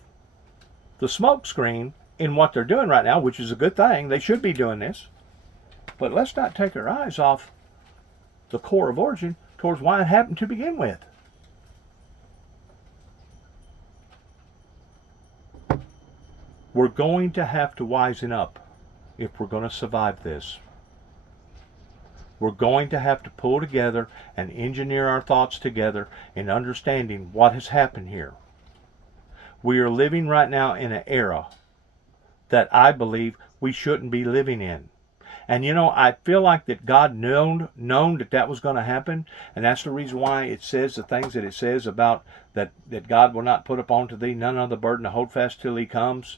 the smoke screen in what they're doing right now, which is a good thing. They should be doing this. But let's not take our eyes off the core of origin towards why it happened to begin with. We're going to have to wisen up if we're going to survive this. We're going to have to pull together and engineer our thoughts together in understanding what has happened here. We are living right now in an era that I believe we shouldn't be living in. And you know, I feel like that God known that was going to happen, and that's the reason why it says the things that it says about that God will not put upon to thee none other burden to hold fast till he comes.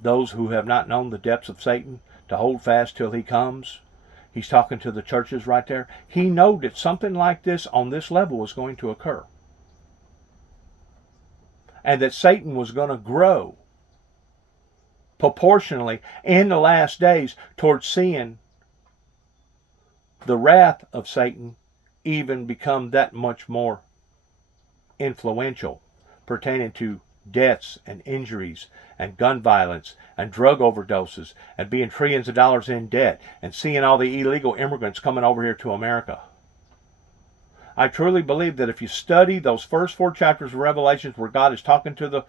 Those who have not known the depths of Satan to hold fast till he comes. He's talking to the churches right there. He knew that something like this on this level was going to occur. And that Satan was going to grow proportionally in the last days towards seeing the wrath of Satan even become that much more influential, pertaining to deaths and injuries and gun violence and drug overdoses and being trillions of dollars in debt and seeing all the illegal immigrants coming over here to America. I truly believe that if you study those first 4 chapters of Revelations where God is talking to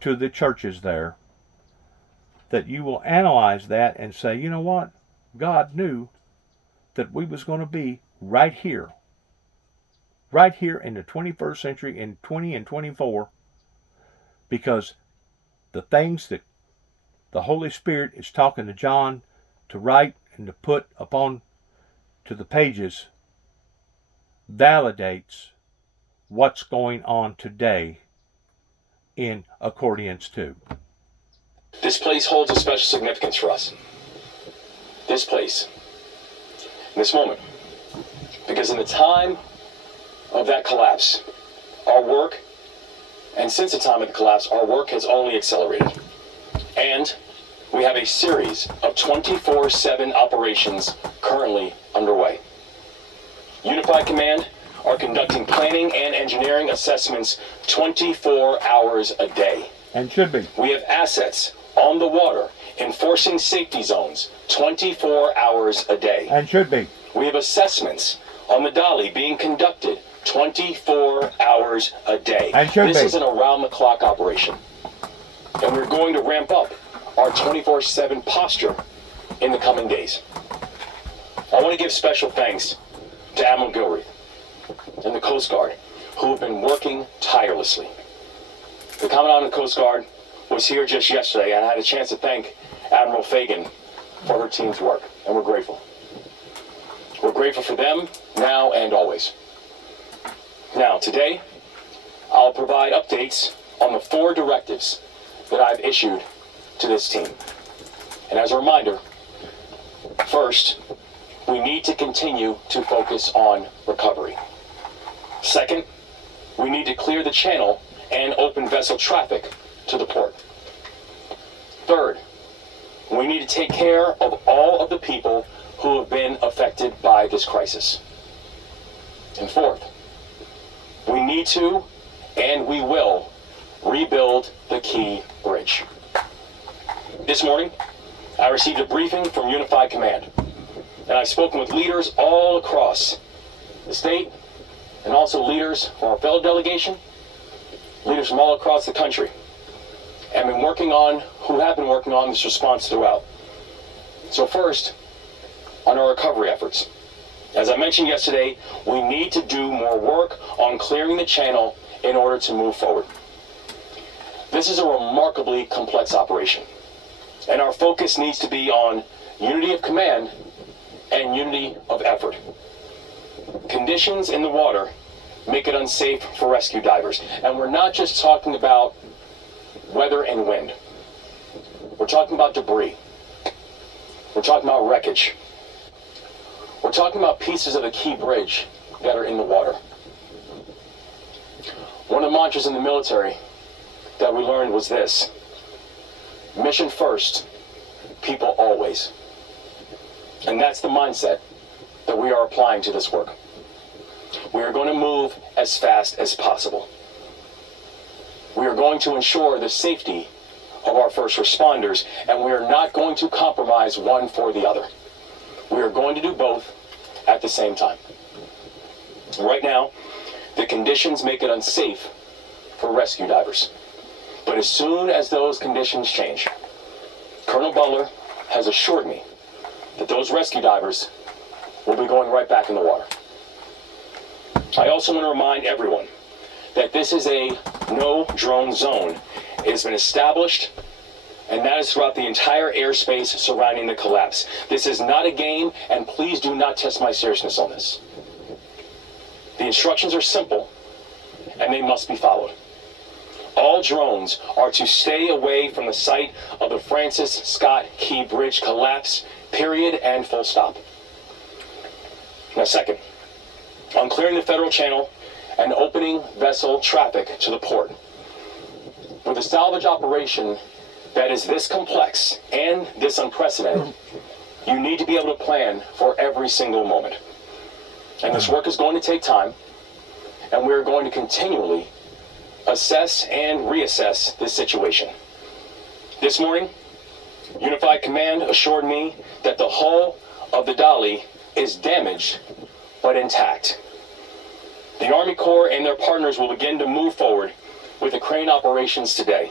the churches there, that you will analyze that and say, you know what? God knew that we was going to be right here in the 21st century in 20 and 24, because the things that the Holy Spirit is talking to John to write and to put upon to the pages validates what's going on today in accordance to. This place holds a special significance for us. This place. This moment. Because in the time of that collapse, our work, and since the time of the collapse, our work has only accelerated. And we have a series of 24/7 operations currently underway. Unified Command are conducting planning and engineering assessments 24 hours a day. And should be. We have assets on the water enforcing safety zones 24 hours a day. And should be. We have assessments on the Dolly being conducted 24 hours a day. And should This be. is an around-the-clock operation. And we're going to ramp up our 24/7 posture in the coming days. I want to give special thanks to Admiral Gilreath and the Coast Guard, who have been working tirelessly. The Commandant of the Coast Guard was here just yesterday, and I had a chance to thank Admiral Fagan for her team's work, and we're grateful. We're grateful for them now and always. Now, today, I'll provide updates on the 4 directives that I've issued to this team. And as a reminder, first, we need to continue to focus on recovery. Second, we need to clear the channel and open vessel traffic to the port. Third, we need to take care of all of the people who have been affected by this crisis. And fourth, we need to, and we will, rebuild the Key Bridge. This morning, I received a briefing from Unified Command, and I've spoken with leaders all across the state, and also leaders from our fellow delegation, leaders from all across the country, and have been working on this response throughout. So first, on our recovery efforts. As I mentioned yesterday, we need to do more work on clearing the channel in order to move forward. This is a remarkably complex operation, and our focus needs to be on unity of command and unity of effort. Conditions in the water make it unsafe for rescue divers, and we're not just talking about weather and wind. We're talking about debris. We're talking about wreckage. We're talking about pieces of the Key Bridge that are in the water. One of the mantras in the military that we learned was this: mission first, people always. And that's the mindset that we are applying to this work. We are going to move as fast as possible. We are going to ensure the safety of our first responders, and we are not going to compromise one for the other. We are going to do both at the same time. Right now, the conditions make it unsafe for rescue divers. But as soon as those conditions change, Colonel Butler has assured me that those rescue divers will be going right back in the water. I also want to remind everyone that this is a no-drone zone. It has been established, and that is throughout the entire airspace surrounding the collapse. This is not a game, and please do not test my seriousness on this. The instructions are simple, and they must be followed. All drones are to stay away from the site of the Francis Scott Key Bridge collapse, period, and full stop. Now, second, on clearing the federal channel and opening vessel traffic to the port. With a salvage operation that is this complex and this unprecedented, you need to be able to plan for every single moment. And this work is going to take time, and we're going to continually assess and reassess this situation. This morning, Unified Command assured me that the hull of the Dolly is damaged but intact. The Army Corps and their partners will begin to move forward with the crane operations today.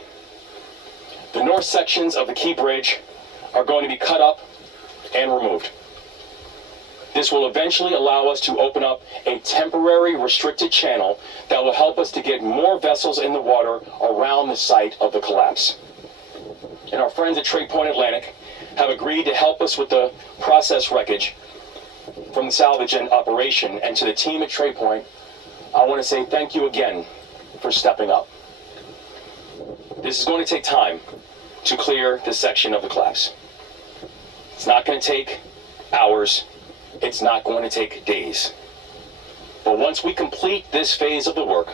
The north sections of the Key Bridge are going to be cut up and removed. This will eventually allow us to open up a temporary restricted channel that will help us to get more vessels in the water around the site of the collapse. And our friends at Trade Point Atlantic have agreed to help us with the process wreckage from the salvage and operation. And to the team at Trade Point, I want to say thank you again for stepping up. This is going to take time to clear this section of the collapse. It's not going to take hours. It's not going to take days. But once we complete this phase of the work,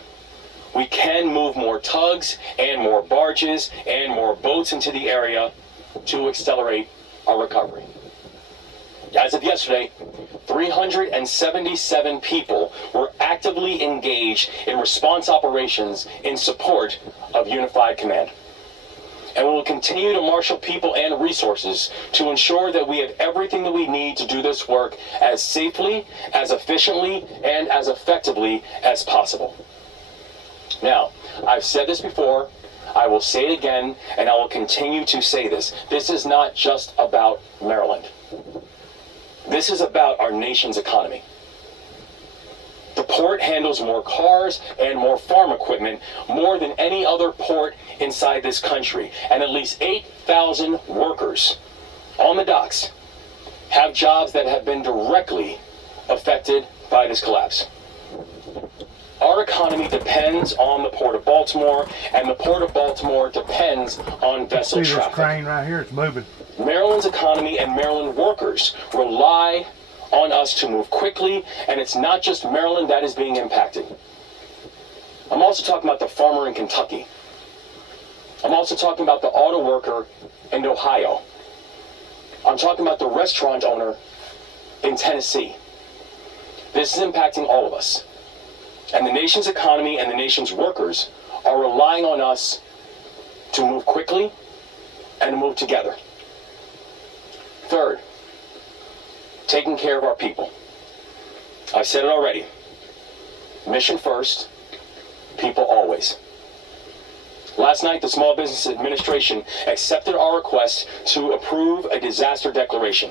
we can move more tugs and more barges and more boats into the area to accelerate our recovery. As of yesterday, 377 people were actively engaged in response operations in support of Unified Command. And we will continue to marshal people and resources to ensure that we have everything that we need to do this work as safely, as efficiently, and as effectively as possible. Now, I've said this before, I will say it again, and I will continue to say this. This is not just about Maryland. This is about our nation's economy. The port handles more cars and more farm equipment more than any other port inside this country. And at least 8,000 workers on the docks have jobs that have been directly affected by this collapse. Our economy depends on the Port of Baltimore, and the Port of Baltimore depends on vessel See this traffic. crane right here? It's moving. Maryland's economy and Maryland workers rely on us to move quickly, and it's not just Maryland that is being impacted. I'm also talking about the farmer in Kentucky. I'm also talking about the auto worker in Ohio. I'm talking about the restaurant owner in Tennessee. This is impacting all of us. And the nation's economy and the nation's workers are relying on us to move quickly and to move together. Third, taking care of our people. I've said it already. Mission first, people always. Last night, the Small Business Administration accepted our request to approve a disaster declaration.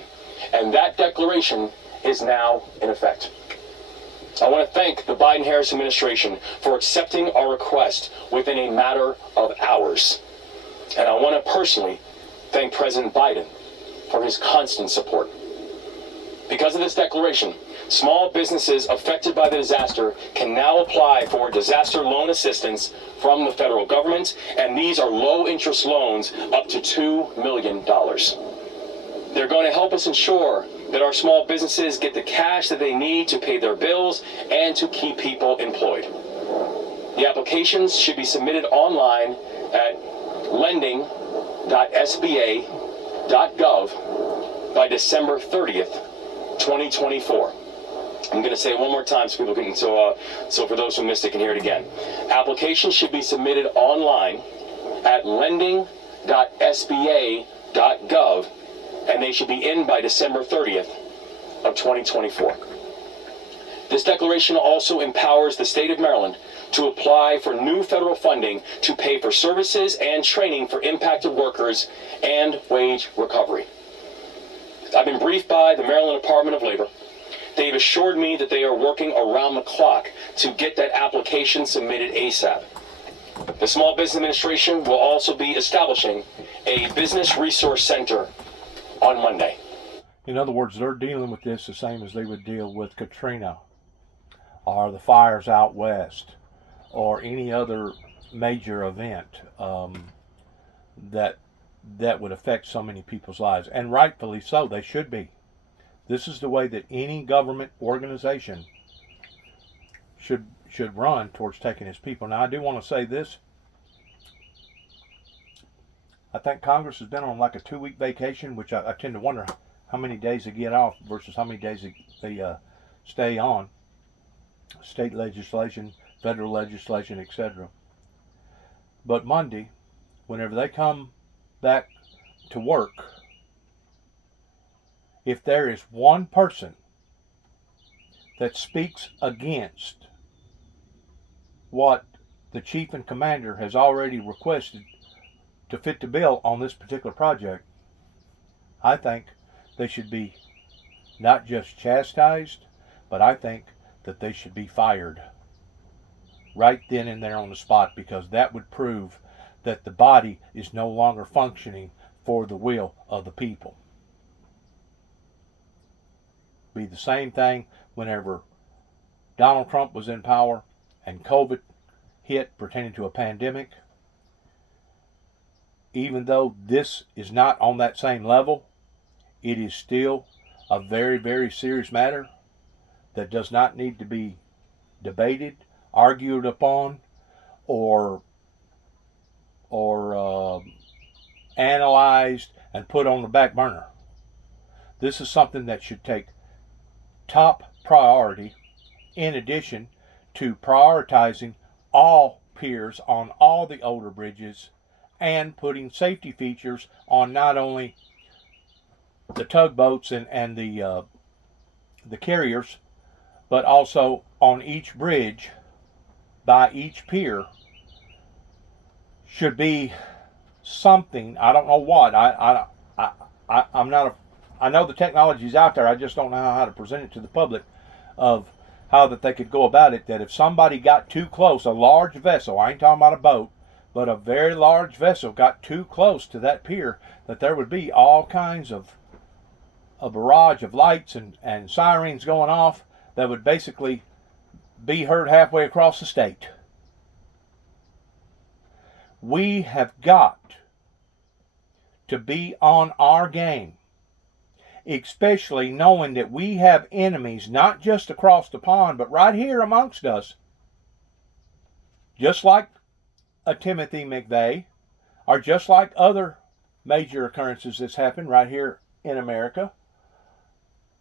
And that declaration is now in effect. I want to thank the Biden-Harris administration for accepting our request within a matter of hours. And I want to personally thank President Biden for his constant support. Because of this declaration, small businesses affected by the disaster can now apply for disaster loan assistance from the federal government, and these are low-interest loans up to $2 million. They're going to help us ensure that our small businesses get the cash that they need to pay their bills and to keep people employed. The applications should be submitted online at lending.sba.gov by December 30th, 2024. I'm going to say it one more time so people can, so for those who missed it can hear it again. Applications should be submitted online at lending.sba.gov, and they should be in by December 30th of 2024. This declaration also empowers the state of Maryland to apply for new federal funding to pay for services and training for impacted workers and wage recovery. I've been briefed by the Maryland Department of Labor. They've assured me that they are working around the clock to get that application submitted ASAP. The Small Business Administration will also be establishing a business resource center on Monday. In other words, they're dealing with this the same as they would deal with Katrina or the fires out west or any other major event that would affect so many people's lives. And rightfully so, they should be. This is the way that any government organization should run towards taking its people. Now, I do want to say this. I think Congress has been on like a 2-week vacation, which I tend to wonder how many days they get off versus how many days they stay on. State legislation, federal legislation, etc. But Monday, whenever they come back to work, if there is one person that speaks against what the chief and commander has already requested to fit the bill on this particular project, I think they should be not just chastised, but I think that they should be fired right then and there on the spot, because that would prove that the body is no longer functioning for the will of the people. Be the same thing whenever Donald Trump was in power and COVID hit pertaining to a pandemic. Even though this is not on that same level, it is still a very, very serious matter that does not need to be debated, argued upon, or analyzed and put on the back burner. This is something that should take top priority, in addition to prioritizing all piers on all the older bridges and putting safety features on not only the tugboats and the carriers, but also on each bridge by each pier. Should be something, I don't know what, I'm not a, I know the technology is out there, I just don't know how to present it to the public, of how that they could go about it, that if somebody got too close, a large vessel, I ain't talking about a boat, but a very large vessel got too close to that pier, that there would be all kinds of a barrage of lights and sirens going off that would basically be heard halfway across the state. We have got to be on our game, especially knowing that we have enemies not just across the pond, but right here amongst us, just like a Timothy McVeigh, or just like other major occurrences that's happened right here in America,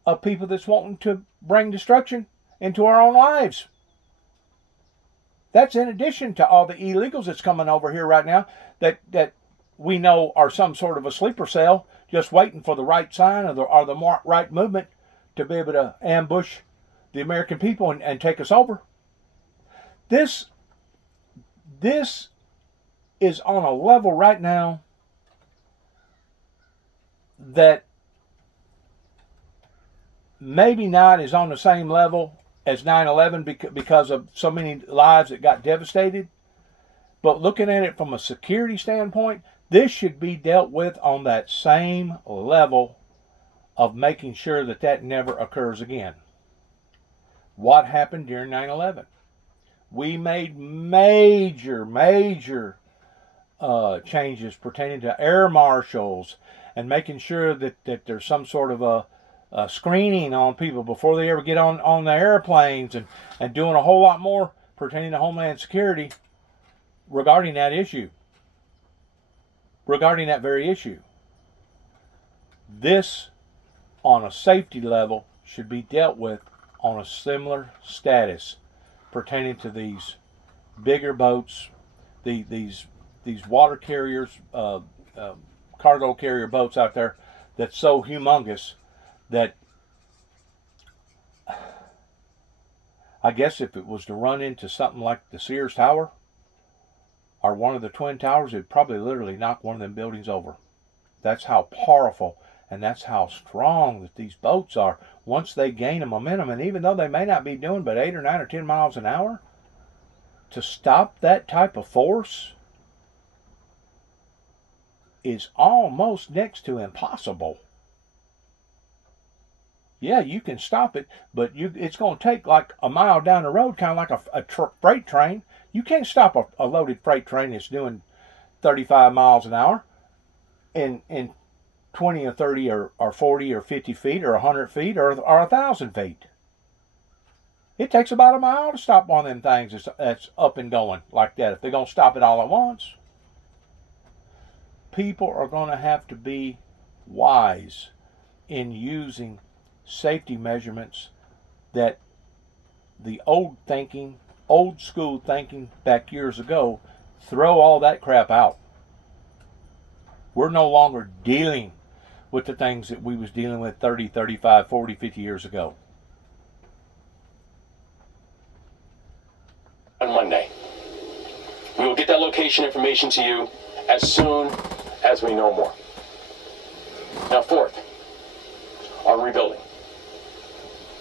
of people that's wanting to bring destruction into our own lives. That's in addition to all the illegals that's coming over here right now that we know are some sort of a sleeper cell, just waiting for the right sign or the right movement to be able to ambush the American people and take us over. This is on a level right now that maybe not is on the same level as 9/11 because of so many lives that got devastated. But looking at it from a security standpoint, this should be dealt with on that same level of making sure that that never occurs again. What happened during 9/11? We made major changes pertaining to air marshals and making sure that there's some sort of a screening on people before they ever get on the airplanes, and doing a whole lot more pertaining to Homeland Security regarding that issue. Regarding that very issue. This, on a safety level, should be dealt with on a similar status pertaining to these bigger boats, these water carriers, cargo carrier boats out there that's so humongous that I guess if it was to run into something like the Sears Tower or one of the Twin Towers, it'd probably literally knock one of them buildings over. That's how powerful and that's how strong that these boats are once they gain a momentum. And even though they may not be doing but 8 or 9 or 10 miles an hour, to stop that type of force is almost next to impossible. Yeah, you can stop it, but it's going to take like a mile down the road, kind of like a freight train. You can't stop a loaded freight train that's doing 35 miles an hour in 20 or 30 or 40 or 50 feet or 100 feet or 1,000 feet. It takes about a mile to stop one of them things that's up and going like that if they're going to stop it all at once. People are going to have to be wise in using safety measurements that the old school thinking back years ago, throw all that crap out. We're no longer dealing with the things that we was dealing with 30, 35, 40, 50 years ago. On Monday, we will get that location information to you as soon as we know more. Now, fourth, on rebuilding.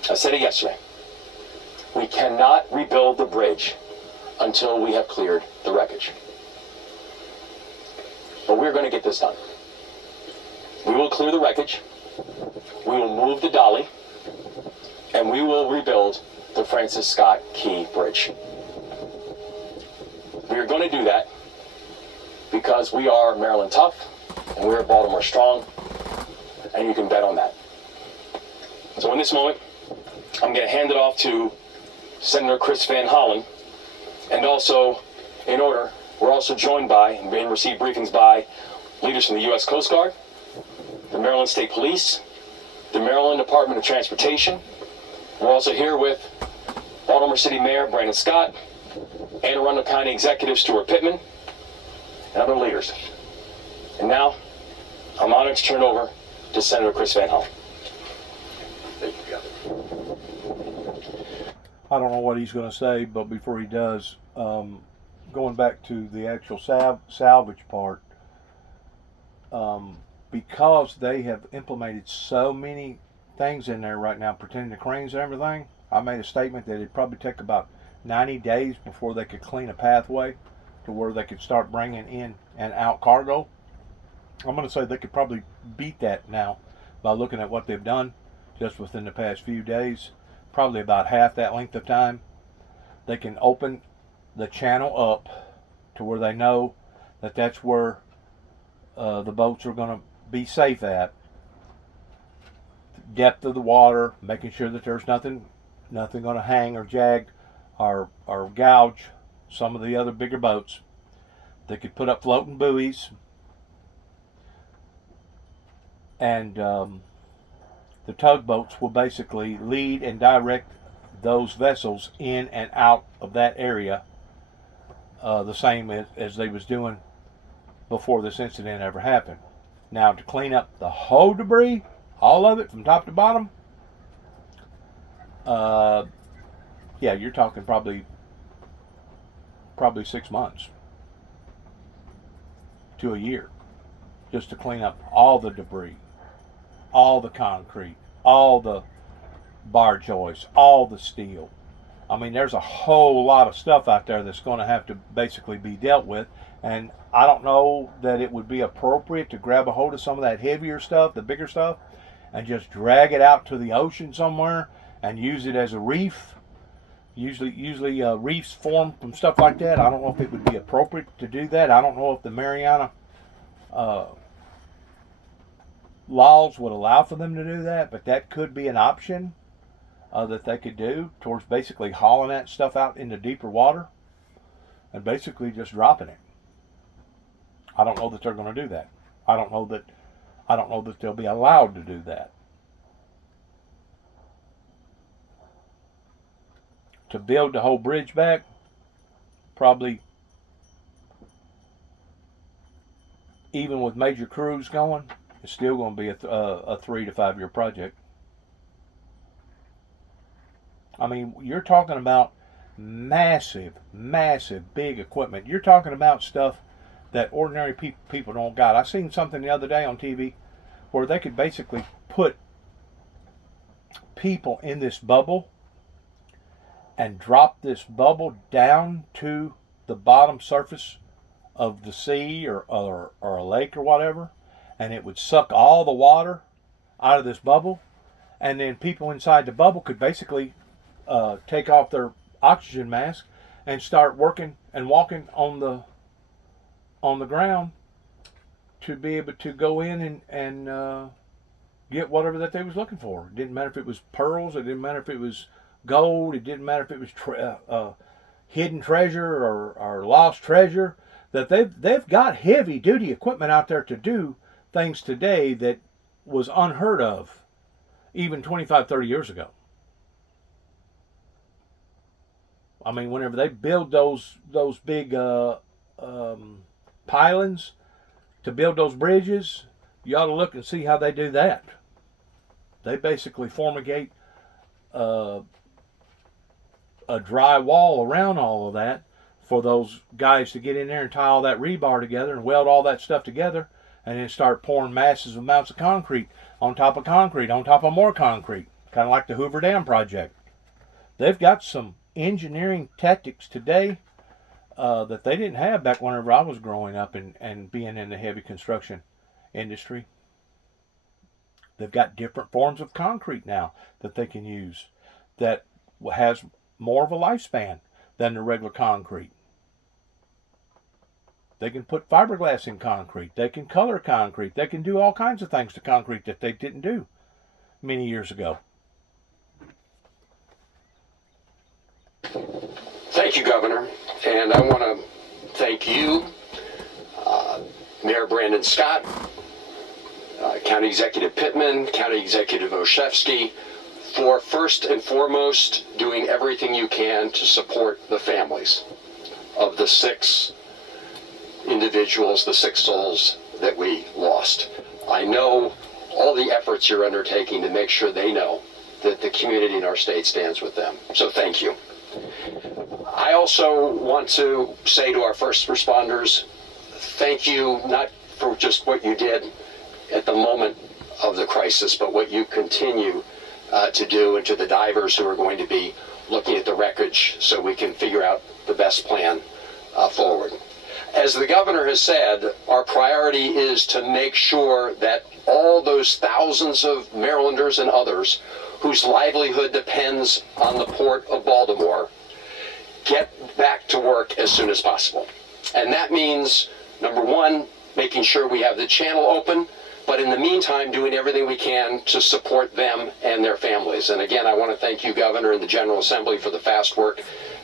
I said it yesterday. We cannot rebuild the bridge until we have cleared the wreckage. But we're going to get this done. We will clear the wreckage, we will move the dolly, and we will rebuild the Francis Scott Key Bridge. We are going to do that because we are Maryland tough and we are Baltimore strong, and you can bet on that. So in this moment, I'm going to hand it off to Senator Chris Van Hollen, and also, in order, we're also joined by and being received briefings by leaders from the U.S. Coast Guard, the Maryland State Police, the Maryland Department of Transportation. We're also here with Baltimore City Mayor Brandon Scott, Anne Arundel County Executive Stuart Pittman, and other leaders. And now, I'm honored to turn it over to Senator Chris Van Hollen. Thank you, Governor. I don't know what he's going to say, but before he does, going back to the actual salvage part, because they have implemented so many things in there right now pertaining to cranes and everything, I made a statement that it'd probably take about 90 days before they could clean a pathway to where they could start bringing in and out cargo. I'm going to say they could probably beat that now by looking at what they've done just within the past few days. Probably about half that length of time. They can open the channel up to where they know that that's where the boats are going to be safe at. Depth of the water, making sure that there's nothing going to hang or jag or gouge some of the other bigger boats. They could put up floating buoys, and the tugboats will basically lead and direct those vessels in and out of that area, the same as they was doing before this incident ever happened. Now, to clean up the whole debris, all of it from top to bottom, yeah, you're talking probably 6 months to a year just to clean up all the debris, all the concrete, all the bar joists, all the steel. I mean, there's a whole lot of stuff out there that's going to have to basically be dealt with. And I don't know that it would be appropriate to grab a hold of some of that heavier stuff, the bigger stuff, and just drag it out to the ocean somewhere and use it as a reef. Usually reefs form from stuff like that. I don't know if it would be appropriate to do that. I don't know if the Mariana laws would allow for them to do that, but that could be an option that they could do towards basically hauling that stuff out into deeper water and basically just dropping it. I don't know that they're going to do that. I don't know that they'll be allowed to do that. To build the whole bridge back, probably, even with major crews going, it's still going to be a 3 to 5 year project. I mean, you're talking about massive, big equipment. You're talking about stuff that ordinary people don't got. I seen something the other day on TV where they could basically put people in this bubble and drop this bubble down to the bottom surface of the sea or a lake or whatever, and it would suck all the water out of this bubble, and then people inside the bubble could basically take off their oxygen mask and start working and walking on the ground to be able to go in and get whatever that they was looking for. It didn't matter if it was pearls, it didn't matter if it was gold, it didn't matter if it was hidden treasure or lost treasure. That they've got heavy duty equipment out there to do things today that was unheard of even 25, 30 years ago. I mean, whenever they build those big pylons to build those bridges, you ought to look and see how they do that. They basically formigate a dry wall around all of that for those guys to get in there and tie all that rebar together and weld all that stuff together and then start pouring massive amounts of concrete on top of concrete on top of more concrete, kind of like the Hoover Dam project. They've got some engineering tactics today that they didn't have back whenever I was growing up and being in the heavy construction industry. They've got different forms of concrete now that they can use that has more of a lifespan than the regular concrete. They can put fiberglass in concrete. They can color concrete. They can do all kinds of things to concrete that they didn't do many years ago. Thank you, Governor. And I want to thank you, Mayor Brandon Scott, County Executive Pittman, County Executive Olszewski, for first and foremost doing everything you can to support the families of the 6 individuals, the 6 souls that we lost. I know all the efforts you're undertaking to make sure they know that the community in our state stands with them. So thank you. I also want to say to our first responders, thank you not for just what you did at the moment of the crisis, but what you continue to do, and to the divers who are going to be looking at the wreckage so we can figure out the best plan forward. As the governor has said, our priority is to make sure that all those thousands of Marylanders and others whose livelihood depends on the Port of Baltimore get back to work as soon as possible. And that means, number one, making sure we have the channel open, but in the meantime, doing everything we can to support them and their families. And again, I want to thank you, Governor, and the General Assembly for the fast work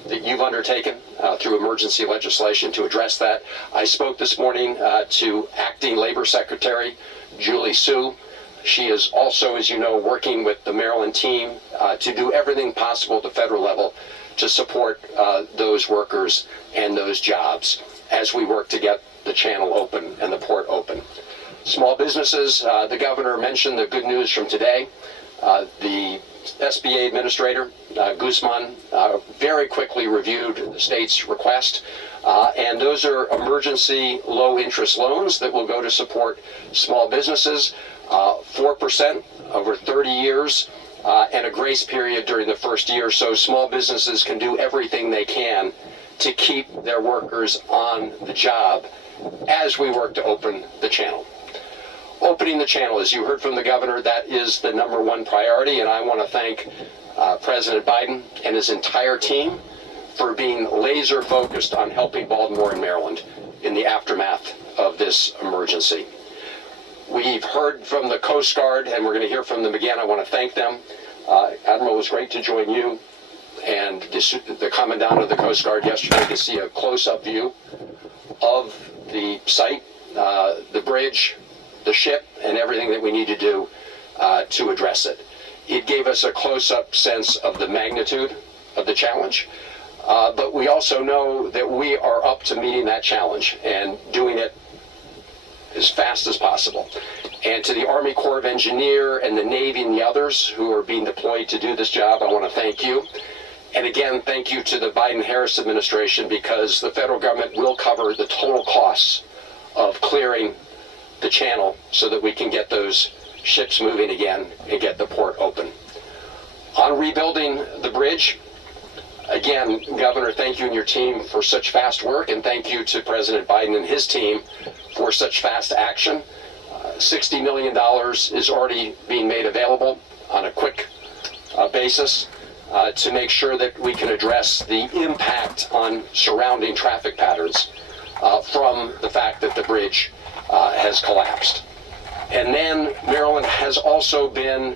that you've undertaken through emergency legislation to address that. I spoke this morning to Acting Labor Secretary Julie Sue. She is also, as you know, working with the Maryland team to do everything possible at the federal level to support those workers and those jobs as we work to get the channel open and the port open. Small businesses, the governor mentioned the good news from today. The SBA administrator, Guzman, very quickly reviewed the state's request. And those are emergency low-interest loans that will go to support small businesses, 4% over 30 years. and a grace period during the first year, so small businesses can do everything they can to keep their workers on the job as we work to open the channel. Opening the channel, as you heard from the governor, that is the #1 priority, and I want to thank President Biden and his entire team for being laser focused on helping Baltimore and Maryland in the aftermath of this emergency. We've heard from the Coast Guard, and we're going to hear from them again. I want to thank them. Admiral, it was great to join you and the Commandant of the Coast Guard yesterday to see a close-up view of the site, the bridge, the ship, and everything that we need to do to address it. It gave us a close-up sense of the magnitude of the challenge, but we also know that we are up to meeting that challenge and doing it as fast as possible. And to the Army Corps of Engineers and the Navy and the others who are being deployed to do this job, I want to thank you. And again, thank you to the Biden-Harris administration, because the federal government will cover the total costs of clearing the channel so that we can get those ships moving again and get the port open. On rebuilding the bridge, again, Governor, thank you and your team for such fast work, and thank you to President Biden and his team for such fast action. $60 million is already being made available on a quick basis to make sure that we can address the impact on surrounding traffic patterns from the fact that the bridge has collapsed. And then Maryland has also been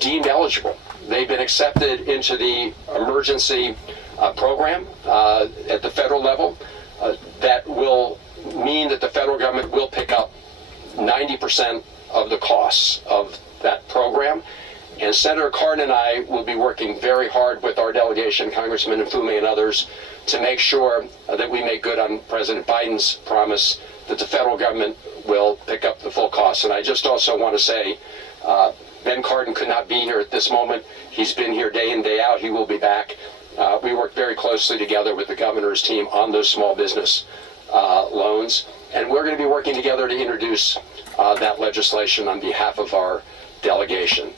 deemed eligible. They've been accepted into the emergency program at the federal level that will mean that the federal government will pick up 90% of the costs of that program. And Senator Cardin and I will be working very hard with our delegation, Congressman Nfume and others, to make sure that we make good on President Biden's promise that the federal government will pick up the full costs. And I just also want to say, Ben Cardin could not be here at this moment. He's been here day in, day out. He will be back. We work very closely together with the governor's team on those small business loans. And we're going to be working together to introduce that legislation on behalf of our delegation.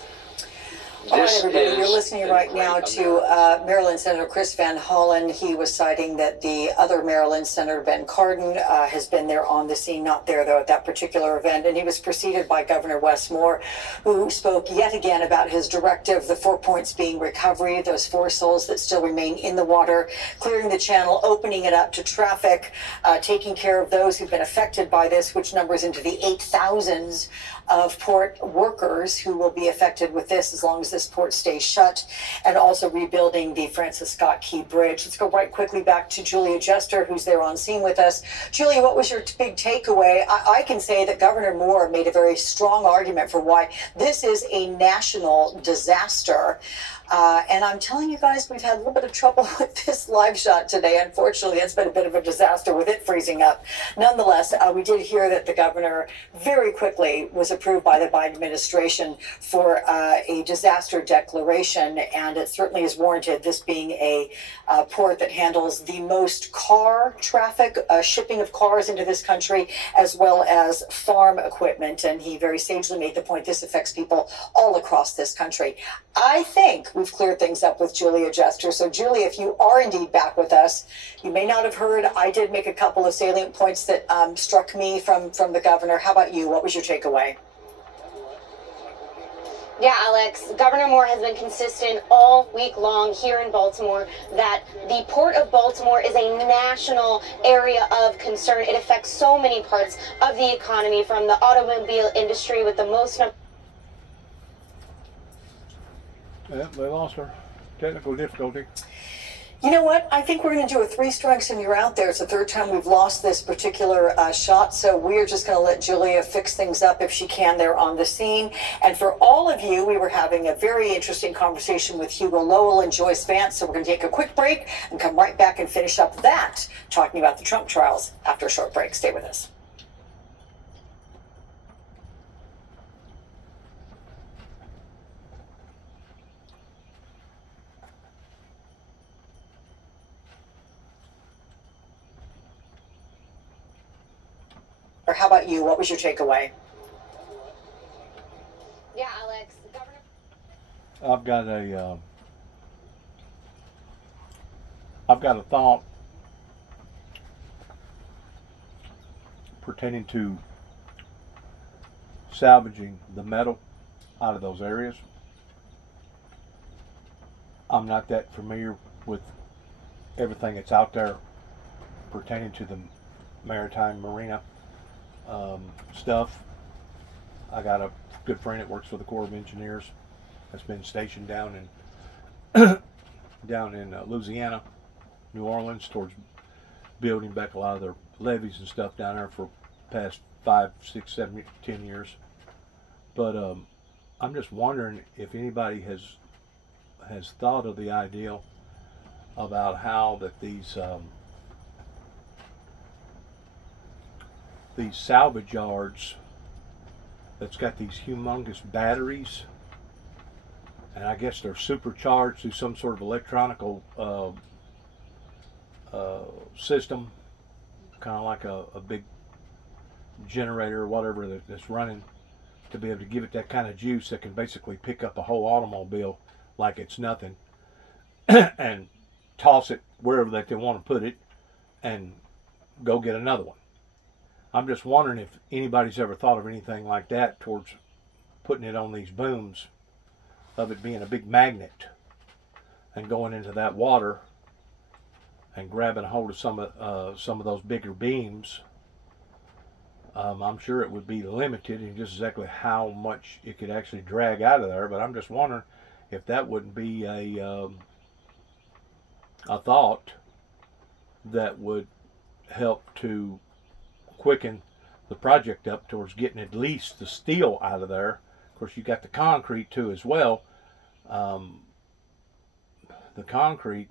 All right, everybody, you're listening right now to Maryland Senator Chris Van Hollen. He was citing that the other Maryland Senator Ben Cardin has been there on the scene, not there, though, at that particular event. And he was preceded by Governor Wes Moore, who spoke yet again about his directive, the 4 points being recovery, those 4 souls that still remain in the water, clearing the channel, opening it up to traffic, taking care of those who've been affected by this, which numbers into the 8,000s of port workers who will be affected with this as long as this port stays shut, and also rebuilding the Francis Scott Key Bridge. Let's go right quickly back to Julia Jester, who's there on scene with us. Julia, what was your big takeaway? I can say that Governor Moore made a very strong argument for why this is a national disaster. And I'm telling you guys, we've had a little bit of trouble with this live shot today. Unfortunately, it's been a bit of a disaster with it freezing up. Nonetheless, we did hear that the governor very quickly was approved by the Biden administration for a disaster declaration, and it certainly is warranted, this being a port that handles the most car traffic, shipping of cars into this country, as well as farm equipment. And he very sagely made the point this affects people all across this country. I think we've cleared things up with Julia Jester. So, Julia, if you are indeed back with us, you may not have heard, I did make a couple of salient points that struck me from the governor. How about you? What was your takeaway? Yeah, Alex, Governor Moore has been consistent all week long here in Baltimore that the Port of Baltimore is a national area of concern. It affects so many parts of the economy, from the automobile industry with the most number. Yeah, they lost her. Technical difficulty. You know what? I think we're going to do a 3 strikes and you're out there. It's the 3rd time we've lost this particular shot, so we're just going to let Julia fix things up if she can there on the scene. And for all of you, we were having a very interesting conversation with Hugo Lowell and Joyce Vance, so we're going to take a quick break and come right back and finish up that, talking about the Trump trials after a short break. Stay with us. Or how about you? What was your takeaway? Yeah, Alex, Governor. I've got a thought pertaining to salvaging the metal out of those areas. I'm not that familiar with everything that's out there pertaining to the maritime marina stuff. I got a good friend that works for the Corps of Engineers that's been stationed down in Louisiana, New Orleans, towards building back a lot of their levees and stuff down there for past 5, 6, 7, 10 years. But I'm just wondering if anybody has thought of the idea about how that these salvage yards that's got these humongous batteries, and I guess they're supercharged through some sort of electronical system, kind of like a big generator or whatever that's running, to be able to give it that kind of juice that can basically pick up a whole automobile like it's nothing and toss it wherever that they want to put it and go get another one. I'm just wondering if anybody's ever thought of anything like that towards putting it on these booms, of it being a big magnet and going into that water and grabbing a hold of some of those bigger beams. I'm sure it would be limited in just exactly how much it could actually drag out of there, but I'm just wondering if that wouldn't be a thought that would help to quicken the project up towards getting at least the steel out of there. Of course, you got the concrete too as well. The concrete,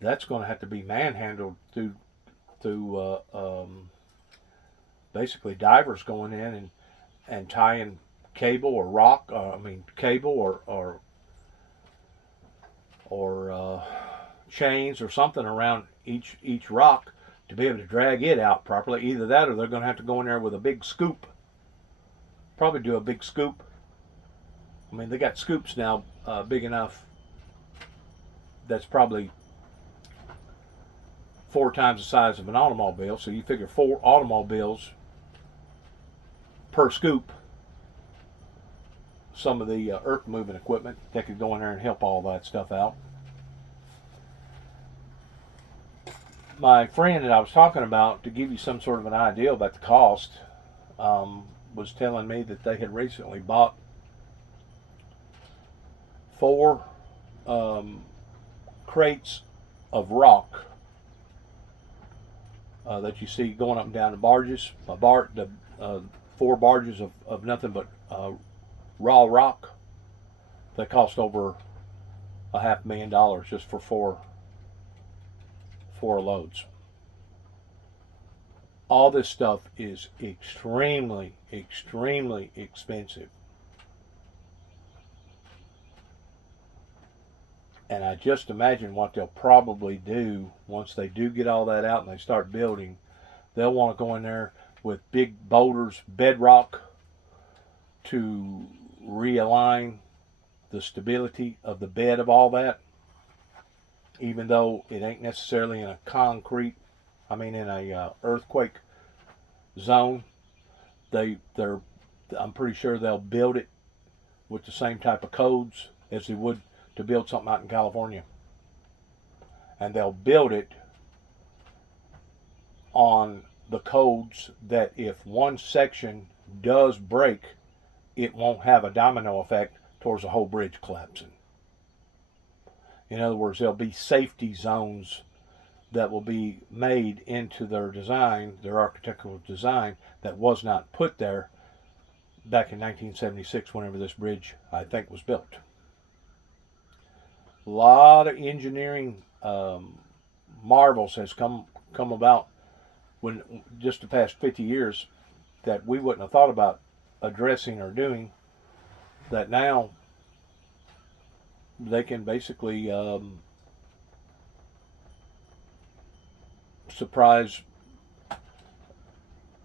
that's going to have to be manhandled through basically divers going in and tying cable or rock, cable or chains or something around each rock to be able to drag it out properly. Either that, or they're going to have to go in there with a big scoop. Probably do a big scoop. I mean, they got scoops now big enough that's probably 4 times the size of an automobile. So you figure 4 automobiles per scoop. Some of the earth moving equipment that could go in there and help all that stuff out. My friend that I was talking about, to give you some sort of an idea about the cost, was telling me that they had recently bought 4 crates of rock that you see going up and down the barges. 4 barges of nothing but raw rock. They cost over $500,000 just for 4 loads. All this stuff is extremely, extremely expensive. And I just imagine what they'll probably do once they do get all that out and they start building. They'll want to go in there with big boulders, bedrock, to realign the stability of the bed of all that. Even though it ain't necessarily in a earthquake zone, I'm pretty sure they'll build it with the same type of codes as they would to build something out in California. And they'll build it on the codes that if one section does break, it won't have a domino effect towards the whole bridge collapsing. In other words, there'll be safety zones that will be made into their design, their architectural design, that was not put there back in 1976 whenever this bridge, I think, was built. A lot of engineering marvels has come about when just the past 50 years that we wouldn't have thought about addressing or doing, that now they can basically surprise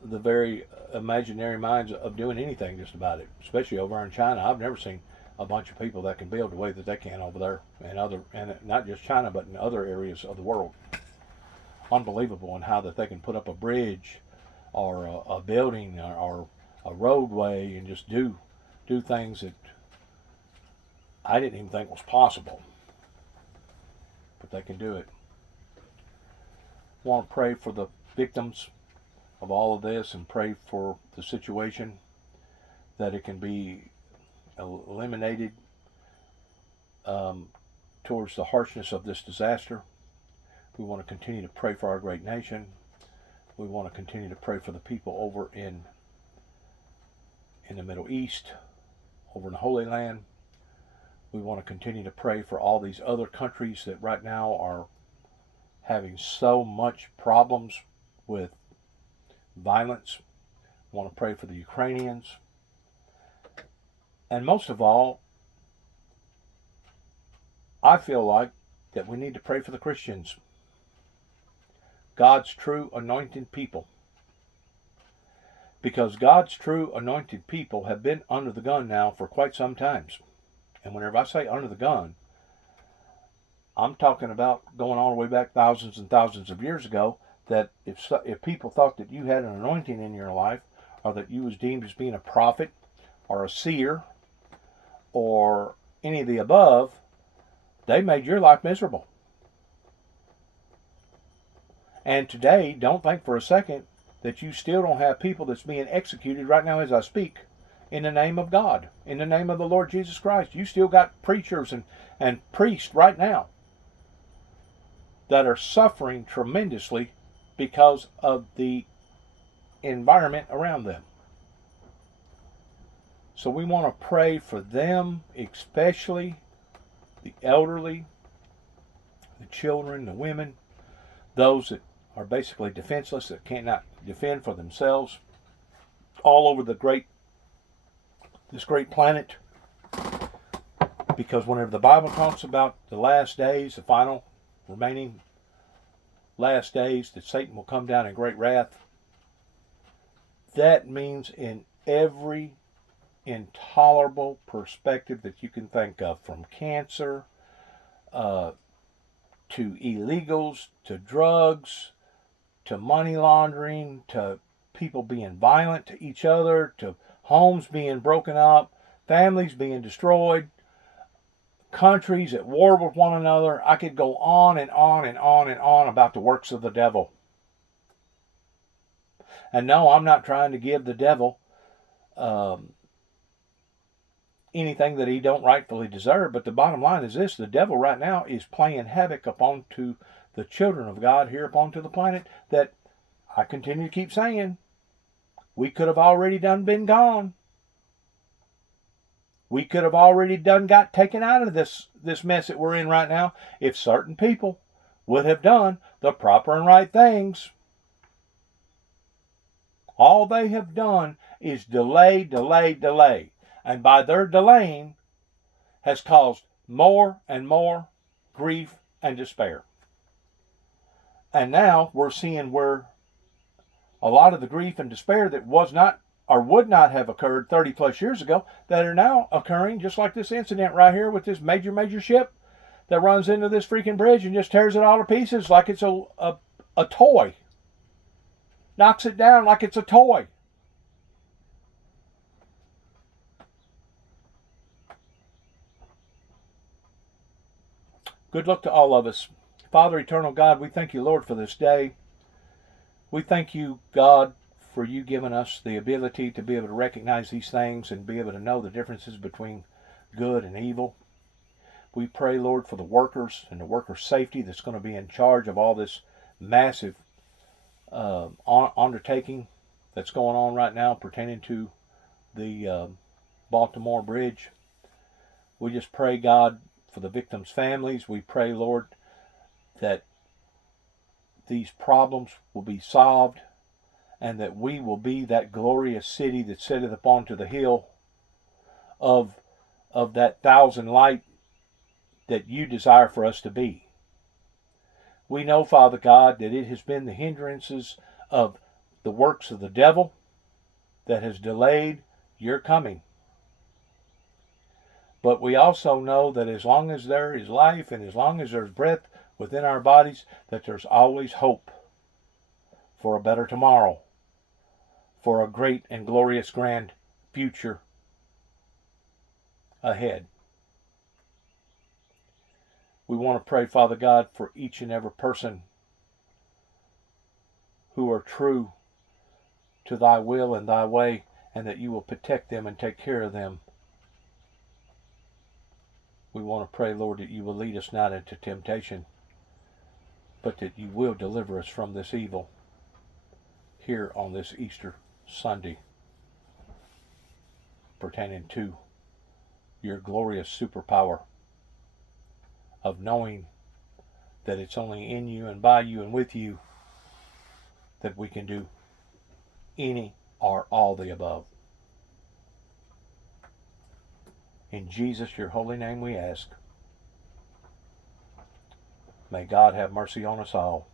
the very imaginary minds of doing anything just about it, especially over in China. I've never seen a bunch of people that can build the way that they can over there, and not just China, but in other areas of the world. Unbelievable in how that they can put up a bridge or a building or a roadway and just do things that I didn't even think was possible, but they can do it. I want to pray for the victims of all of this and pray for the situation, that it can be eliminated towards the harshness of this disaster. We want to continue to pray for our great nation. We want to continue to pray for the people over in the Middle East, over in the Holy Land. We want to continue to pray for all these other countries that right now are having so much problems with violence. We want to pray for the Ukrainians. And most of all, I feel like that we need to pray for the Christians, God's true anointed people. Because God's true anointed people have been under the gun now for quite some times. And whenever I say under the gun, I'm talking about going all the way back thousands and thousands of years ago, that if people thought that you had an anointing in your life, or that you was deemed as being a prophet or a seer or any of the above, they made your life miserable. And today, don't think for a second that you still don't have people that's being executed right now as I speak in the name of God, in the name of the Lord Jesus Christ. You still got preachers and priests right now that are suffering tremendously because of the environment around them. So we want to pray for them, especially the elderly, the children, the women, those that are basically defenseless, that cannot defend for themselves, all over this great planet. Because whenever the Bible talks about the last days, the final remaining last days, that Satan will come down in great wrath, that means in every intolerable perspective that you can think of, from cancer to illegals, to drugs, to money laundering, to people being violent to each other, to homes being broken up, families being destroyed, countries at war with one another. I could go on and on and on and on about the works of the devil. And no, I'm not trying to give the devil anything that he don't rightfully deserve, but the bottom line is this: the devil right now is playing havoc upon to the children of God here upon to the planet, that I continue to keep saying we could have already done been gone. We could have already done got taken out of this mess that we're in right now if certain people would have done the proper and right things. All they have done is delay, delay, delay. And by their delaying has caused more and more grief and despair. And now we're seeing where a lot of the grief and despair that was not or would not have occurred 30 plus years ago, that are now occurring, just like this incident right here with this major ship that runs into this freaking bridge and just tears it all to pieces like it's a toy. Knocks it down like it's a toy. Good luck to all of us. Father, eternal God, we thank you, Lord, for this day. We thank you, God, for you giving us the ability to be able to recognize these things and be able to know the differences between good and evil. We pray, Lord, for the workers and the worker safety that's going to be in charge of all this massive undertaking that's going on right now pertaining to the Baltimore Bridge. We just pray, God, for the victims' families. We pray, Lord, that these problems will be solved and that we will be that glorious city that sitteth upon to the hill of that thousand light that you desire for us to be. We know, Father God, that it has been the hindrances of the works of the devil that has delayed your coming. But we also know that as long as there is life and as long as there's breath within our bodies, that there's always hope for a better tomorrow, for a great and glorious grand future ahead. We want to pray, Father God, for each and every person who are true to thy will and thy way, and that you will protect them and take care of them. We want to pray, Lord, that you will lead us not into temptation, but that you will deliver us from this evil here on this Easter Sunday, pertaining to your glorious superpower of knowing that it's only in you and by you and with you that we can do any or all the above. In Jesus, your holy name, we ask. May God have mercy on us all.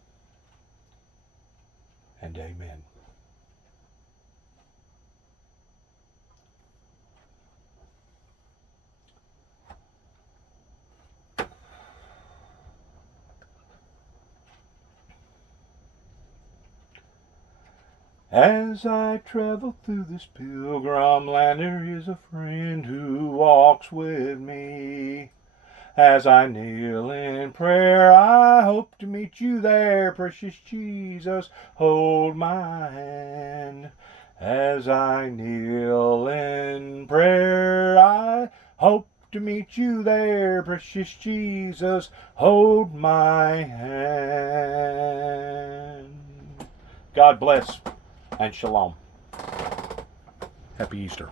And amen. As I travel through this pilgrim land, there is a friend who walks with me. As I kneel in prayer, I hope to meet you there, precious Jesus, hold my hand. As I kneel in prayer, I hope to meet you there, precious Jesus, hold my hand. God bless and shalom. Happy Easter.